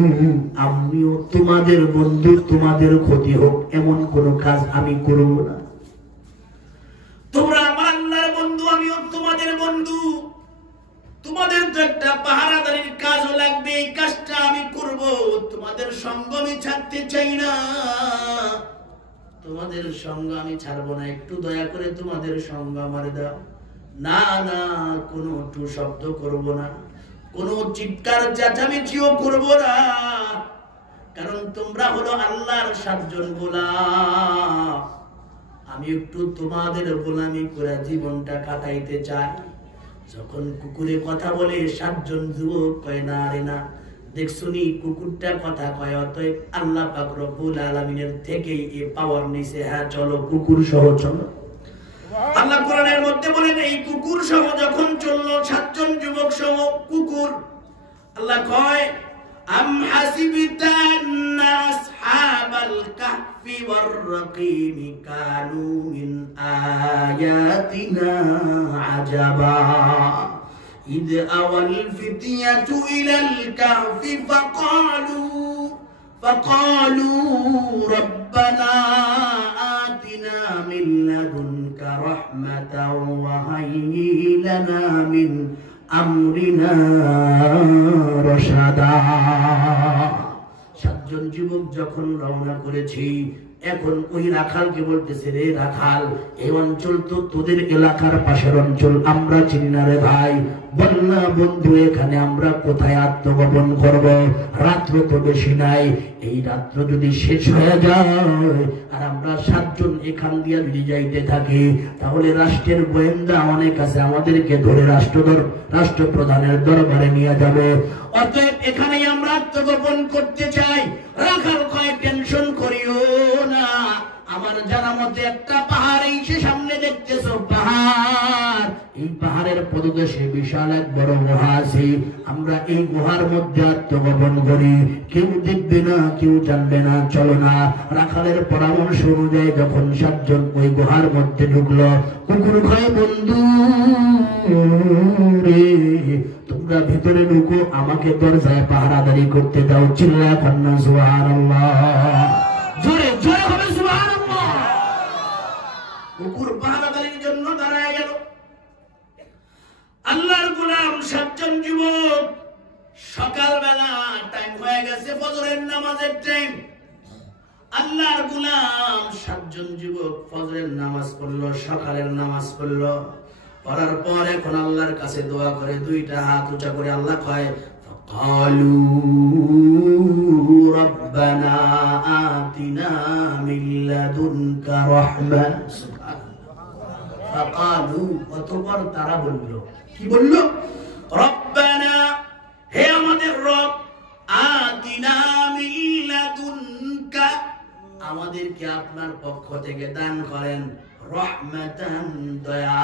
আমিও তোমাদের বন্ধু, তোমাদের ক্ষতি হোক এমন কোন কাজ আমি করব না। তোমরা আমার আল্লাহর বন্ধু, আমিও তোমাদের বন্ধু, তোমাদের তো একটা পাহারাদারির কাজও লাগবে, এই কাজটা আমি করব। তোমাদের সঙ্গ আমি ছাড়তে চাই না, তোমাদের সঙ্গ আমি ছাড়বো না, একটু দয়া করে তোমাদের সঙ্গ আমার দাও। না না, কোনো টু শব্দ করব না, কোনো চিৎকার চেঁচামেচিও করব না, কারণ তোমরা হলো আল্লাহর 7 জন গোলাম। আমি একটু তোমাদের গোলামি করে জীবনটা কাটাইতে চাই। যখন কুকুরে কথা বলে 7 জন যুবক কয়, না রে না, দেখছুনি কুকুরটা কথা কয়, অতএব আল্লাহ পাক রব্বুল আলামিনের থেকেই এই পাওয়ার নিছে। হ্যাঁ চলো, কুকুর সহ চলো। আল্লাহ কোরআনের মধ্যে বলেন, এই কুকুর সহ যখন চললো 7 জন যুবক সহ কুকুর, আল্লাহ কয়, আম হাসিবিতা আন্না আসহাবাল কাহফি ওয়ার রাকিম কানু মিন আয়াতিনা আজাবা ইদ আওয়াল ফিতিয়াতু ইলাল কাহফি ফাকালু রব্বানা আতিনা মিন লাদুনকা রাহমাতাও ওয়া হায়্যি লানা মিন আমরিনা রশাদা। 7 জন যুবক যখন রওনা করেছি, এখন ওই রাখালকে বলতেছে, রে রাখাল, এই অঞ্চল তো তোদের এলাকার পাশের অঞ্চল, আমরা চিনি না রে ভাই, বল না বন্ধু, এখানে আমরা কোথায় আত্মগোপন করব? রাত্র তো বেশি নাই, এই রাত্র যদি শেষ হয়ে যায় আর আমরা 7 জন এখান দিয়ে যদি যাইতে থাকি, তাহলে রাষ্ট্রের গোয়েন্দা অনেক আছে, আমাদেরকে ধরে রাষ্ট্রপ্রধানের দরবারে নিয়ে যাবে। অতএব এখানেই আমরা আত্মগোপন করতে চাই। রাখাল কয়, টেনশন করিও না, আমার জানা মতে একটা পাহাড়, এই সে সামনে দেখতেছো পাহাড়, এই পাহাড়ের পদদেশে বিশাল এক বড় গুহা আছে, আমরা এই গুহার মধ্যে আত্মগোপন করি, কেউ দেখবে না, কেউ জানবে না, চলো না। রাখালের পরামর্শ অনুযায়ী যখন 7 জন ওই গুহার মধ্যে ঢুকলো, কুকুর কয়, বন্ধু রে, তোমরা ভিতরে ঢুকো, আমাকে দরজায় পাহারাদারি করতে দাও। চিল্লা কান্না সুবহানাল্লাহ, জোরে জোরে হবে সুবহানাল্লাহ। কুকুর পাহারাদারির জন্য দাঁড়ায় গেল। আল্লাহর গোলাম 7 জন যুবক, সকালবেলা টাইম হয়ে গেছে, ফজরের নামাজের টাইম। আল্লাহর গোলাম 7 জন যুবক ফজরের নামাজ পড়লো, সকালের নামাজ পড়লো। পড়ার পর এখন আল্লাহর কাছে দোয়া করে, 2টা হাত উঁচা করে আল্লাহ কয়, ফাকালু রব্বানা আতিনা মিন লাদুনকা রাহমা। ফাকালু, অতঃপর তারা বলল, কি বলল? রব্বানা, হে আমাদের রব, আতিনা মিন লাদুনকা, আমাদেরকে আপনার পক্ষ থেকে দান করেন, রহমাতান, দয়া।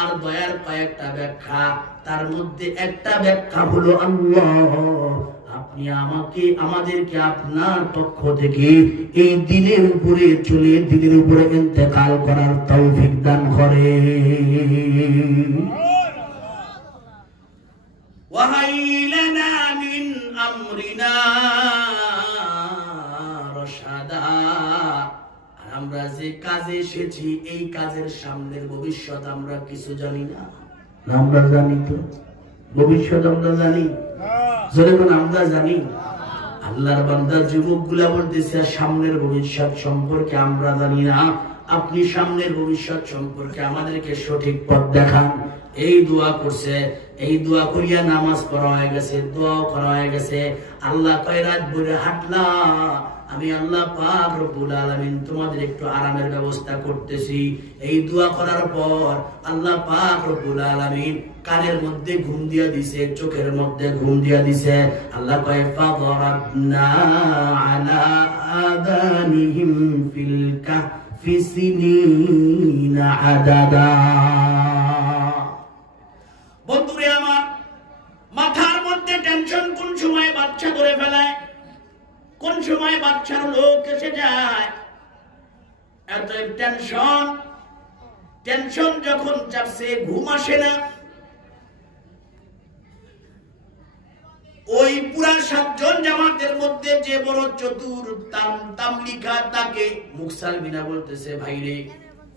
আর দয়ার কয়েকটা ব্যাখ্যা, তার মধ্যে একটা ব্যাখ্যা হলো, আল্লাহ আপনি আমাদেরকে আপনার পক্ষ থেকে এই দিনের উপরে চলে দিনের উপরে ইন্তেকাল করার তৌফিক দান করেন। ওয়া হাইলানা মিন আমরিনা রশাদা, আমরা যে কাজে এসেছি এই কাজের সামনের ভবিষ্যৎ আমরা কিছু জানি না। আমরা জানি তো ভবিষ্যৎ, আমরা জানি, যেরকম আমরা জানি। আল্লাহর বান্দা যুবকগুলা বলতেছে, সামনের ভবিষ্যৎ সম্পর্কে আমরা জানি না, আপনি সামনের ভবিষ্যৎ সম্পর্কে আমাদেরকে সঠিক পথ দেখান। এই দোয়া করছে, এই দোয়া করিয়া নামাজ পড়া হয়ে গেছে, দোয়া করা হয়ে গেছে। আল্লাহ কয়, রাত ভরে হাঁটলা, আমি আল্লাহ পাক রব্বুল আলামিন তোমাদের একটু আরামের ব্যবস্থা করতেছি। এই দোয়া করার পর আল্লাহ পাক রব্বুল আলামিন কানের মধ্যে ঘুম দিয়া দিছে, চোখের মধ্যে ঘুম দিয়া দিছে। আল্লাহ কয়, ফাদারাবনা আলা আযানিহিম ফিল কাহফি সিনিনা আদাদা। বন্ধুরে আমার, মাথার মধ্যে টেনশন কোন সময় বাচ্চা ধরে ফেলায়, কোন সময় বাচ্চার লোক এসে যায়। এত অতএব টেনশন যখন চাপছে, ঘুম আসে না। ওই পুরা 7 জন জামাতের মধ্যে যে বড় চতুর তামলিকা, তাকে মুকসালমিনা বলতেছে, ভাই রে,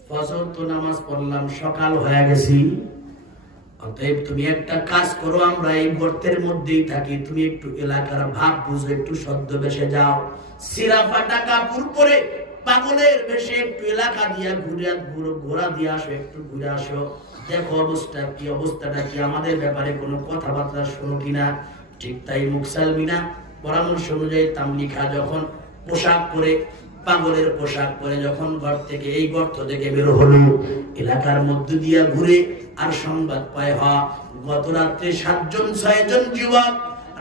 ফজর তো নামাজ পড়লাম, সকাল হয়ে গেছি, অতএব তুমি একটা কাজ করো, আমরা এই গর্তের মধ্যেই থাকি, তুমি একটু এলাকার ভাব বুঝো, একটু ছদ্মবেশে যাও, সিরা ফাটা কাপড় পরে পাগলের বেশে একটু এলাকা দিয়া ঘোরা দিয়ে আসো, একটু ঘুরে আসো, দেখো অবস্থাটা কি, আমাদের ব্যাপারে কোনো কথাবার্তা শোনো কিনা। ঠিক তাই মুকসালমিনা পরামর্শ অনুযায়ী তামলিকা যখন পোশাক পরে, পাগলের পোশাক পরে যখন ঘর থেকে, এই গর্ত থেকে বের হলো, এলাকার মধ্য দিয়া ঘুরে আর সংবাদ পায়, গত রাত্রে 7 জন 6 জন যুবক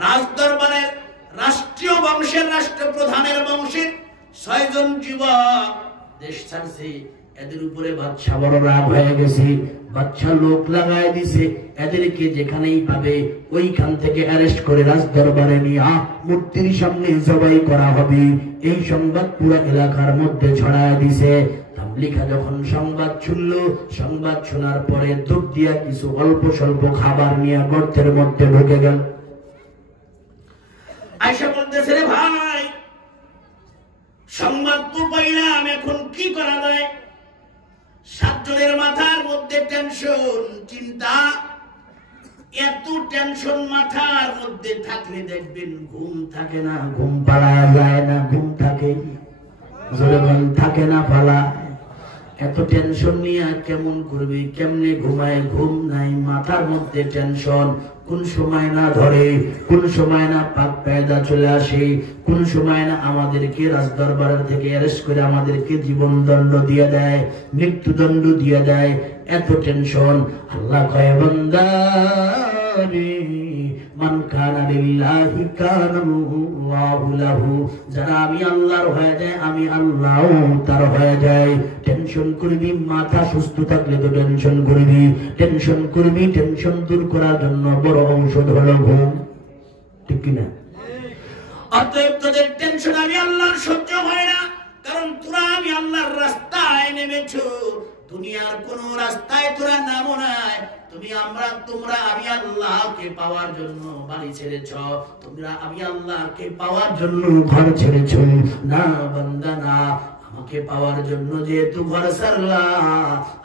রাজদরবারের রাষ্ট্রীয় বংশের রাষ্ট্রপ্রধানের বংশের 6 জন যুবক দেশ ছাড়ছে। এদের উপরে বাদশা বড় রাগ হয়ে গেছে, বাদশা লোক লাগায় দিছে, এদেরকে যেখানেই পাবে ওইখান থেকে অ্যারেস্ট করে রাজদরবারে নিয়ে মূর্তির সামনে জবাই করা হবে। এই সংবাদ পুরো এলাকার মধ্যে ছড়ায় দিছে। তামলিকা যখন সংবাদ শুনল, সংবাদ শোনার পরে দুধ দিয়া কিছু অল্প স্বল্প খাবার নিয়ে গর্তের মধ্যে ঢুকে গেল। আয়েশা বলতেছে, রে ভাই, সংবাদ তো পাইলাম, এখন কি করা যায়? 7 জনের মাথার মধ্যে টেনশন, চিন্তা। এত টেনশন মাথার মধ্যে থাকলে দেখবেন ঘুম থাকে না, ঘুম পালা যায় না, ঘুম থাকে থাকে না পালা। এত টেনশন নিয়ে কেমন করবি, কেমনে ঘুমায়, ঘুম নাই, মাথার মধ্যে টেনশন। কোন সময় না ধরে, কোন সময় না পাক পেয়দা চলে আসে, কোন সময় না আমাদেরকে রাজদরবার থেকে অ্যারেস্ট করে আমাদেরকে জীবন দণ্ড দিয়ে দেয়, মৃত্যুদণ্ড দিয়ে দেয়। এত টেনশন। আল্লাহ কয়, বান্দা রে, মান কানা লিল্লাহি কানাল্লাহু লাহু, যারা আমি আল্লাহর হয়ে যায়, আমি আল্লাহও তার হয়ে যায়। টেনশন করবি, মাথা সুস্থ থাকলে তো টেনশন করবি, টেনশন করবি। টেনশন দূর করার জন্য বড় ঔষধ হলো ঘুম, ঠিক কিনা? অতএব তোদের টেনশন আমি আল্লাহর সহ্য হয় না, কারণ তোরা আমি আল্লাহর রাস্তায় নেমেছো। দুনিয়ার কোন রাস্তায় তোরা নামো নাই, তোমরা আমি আল্লাহকে পাওয়ার জন্য বাড়ি ছেড়েছ, তোমরা আমি আল্লাহকে পাওয়ার জন্য ঘর ছেড়েছ। না বান্দা না, আমাকে পাওয়ার জন্য যেহেতু ঘর ছাড়লা,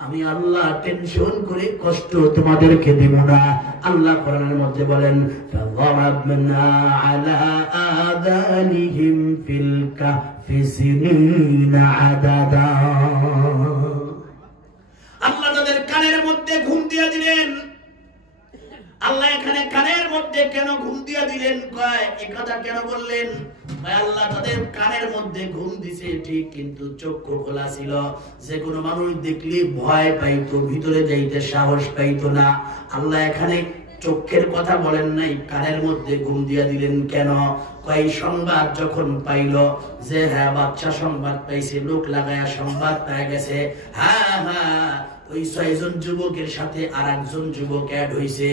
আমি আল্লাহ টেনশন করে কষ্ট তোমাদেরকে দিব না। আল্লাহ কোরআনের মধ্যে বলেন, ফাযারাবনা আলা আযানিহিম ফিল কাহফি সিনিনা আদাদা। আল্লাহ তাদের কানের মধ্যে ঘুম দিয়ে দিলেন। আল্লাহ এখানে কানের মধ্যে কেন ঘুম দিয়ে দিলেন, কয় এই কথা কেন বললেন? আল্লাহ তাদের কানের মধ্যে ঘুম দিছে ঠিক, কিন্তু চক্ষু খোলা ছিল। যে কোনো মানুষ দেখলে ভয় পাইতো, ভিতরে যাইতে সাহস পাইতো না। আল্লাহ এখানে চোখের কথা বলেন নাই, কানের মধ্যে ঘুম দিয়ে দিলেন কেন? কয় সংবাদ যখন পাইল যে হ্যাঁ বাচ্চা সংবাদ পাইছে, লোক লাগায়া সংবাদ পেয়ে গেছে, হ্যাঁ ওই 6 জন যুবকের সাথে আর একজন যুবক অ্যাড হইছে,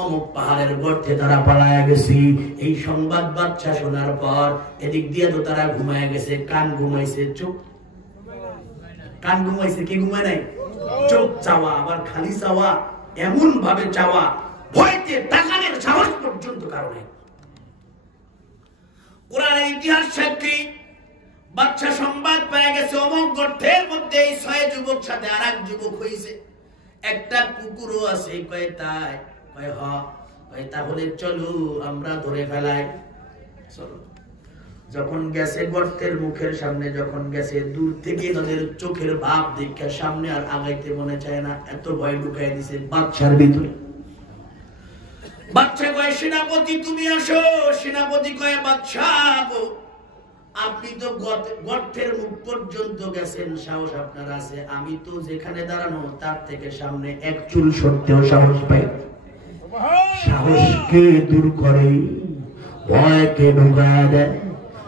অমুক পাহাড়ের গর্তে তারা পালায়া গেছে। এই সংবাদ বাচ্চা শোনার পর এদিক দিয়ে তো তারা ঘুমায় গেছে, কান ঘুমাইছে, চোখ কান ঘুমাইছে, কি ঘুমায় নাই? চোখ চাওয়া, আবার খালি চাওয়া, এমন ভাবে চাওয়া, ভয়তে তাকানের সাহস পর্যন্ত কারণে। কোরআনের ইতিহাস সাক্ষী, বাচ্চা সংবাদ পেয়ে গেছে অমুক গর্তের মধ্যে এই 6 যুবক সাথে আর এক যুবক হয়েছে, একটা কুকুরও আছে। কয় তাই? কয় হ। কয় তাহলে চলো আমরা ধরে ফেলাই। চলো। যখন গেছে গর্তের মুখের সামনে, যখন গেছে দূর থেকে তাদের চোখের ভাব দেখে সামনে আর আগাইতে মনে চায় না, এত ভয় ঢুকাই দিছে বাচ্চার ভিতরে। বাচ্চা কয়, সেনাপতি তুমি আসো। সেনাপতি কয়, বাচ্চা আপনি তো গর্তের মুখ পর্যন্ত গেছেন, সাহস আপনার আছে, আমি তো যেখানে দাঁড়ানো তার থেকে সামনে এক চুল সরতেও সাহস পাই। সাহসকে দূর করে ভয়কে ঢুকায় দেয়,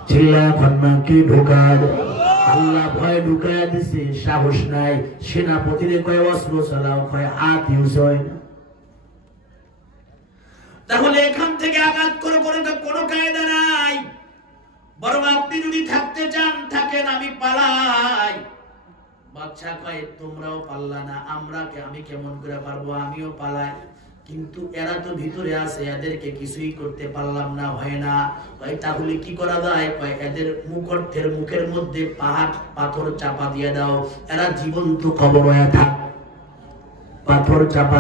চিল্লা খন্নাকে ঢুকায় দেয়। আল্লাহ ভয় ঢুকায় দিছে, সাহস নাই। সেনাপতিরে কয় অস্ত্র চালাও, কয় হাত ইউজ হয় না। তাহলে এখান থেকে আঘাত করে তো কোনো কায়দা নাই, বরং আপনি যদি থাকতে চান থাকেন, আমি পালাই। বাচ্চা কয় তোমরাও পারলা না, আমি কেমন করে পারবো, আমিও পালাই, কিন্তু এরা তো ভিতরে আছে, এদেরকে কিছুই করতে পারলাম না, হয় না। তাহলে কি করা যায়? এদের মুখের মধ্যে পাথর চাপা দিয়ে দাও, এরা জীবন্ত কবর হয়ে থাক, পাথর চাপা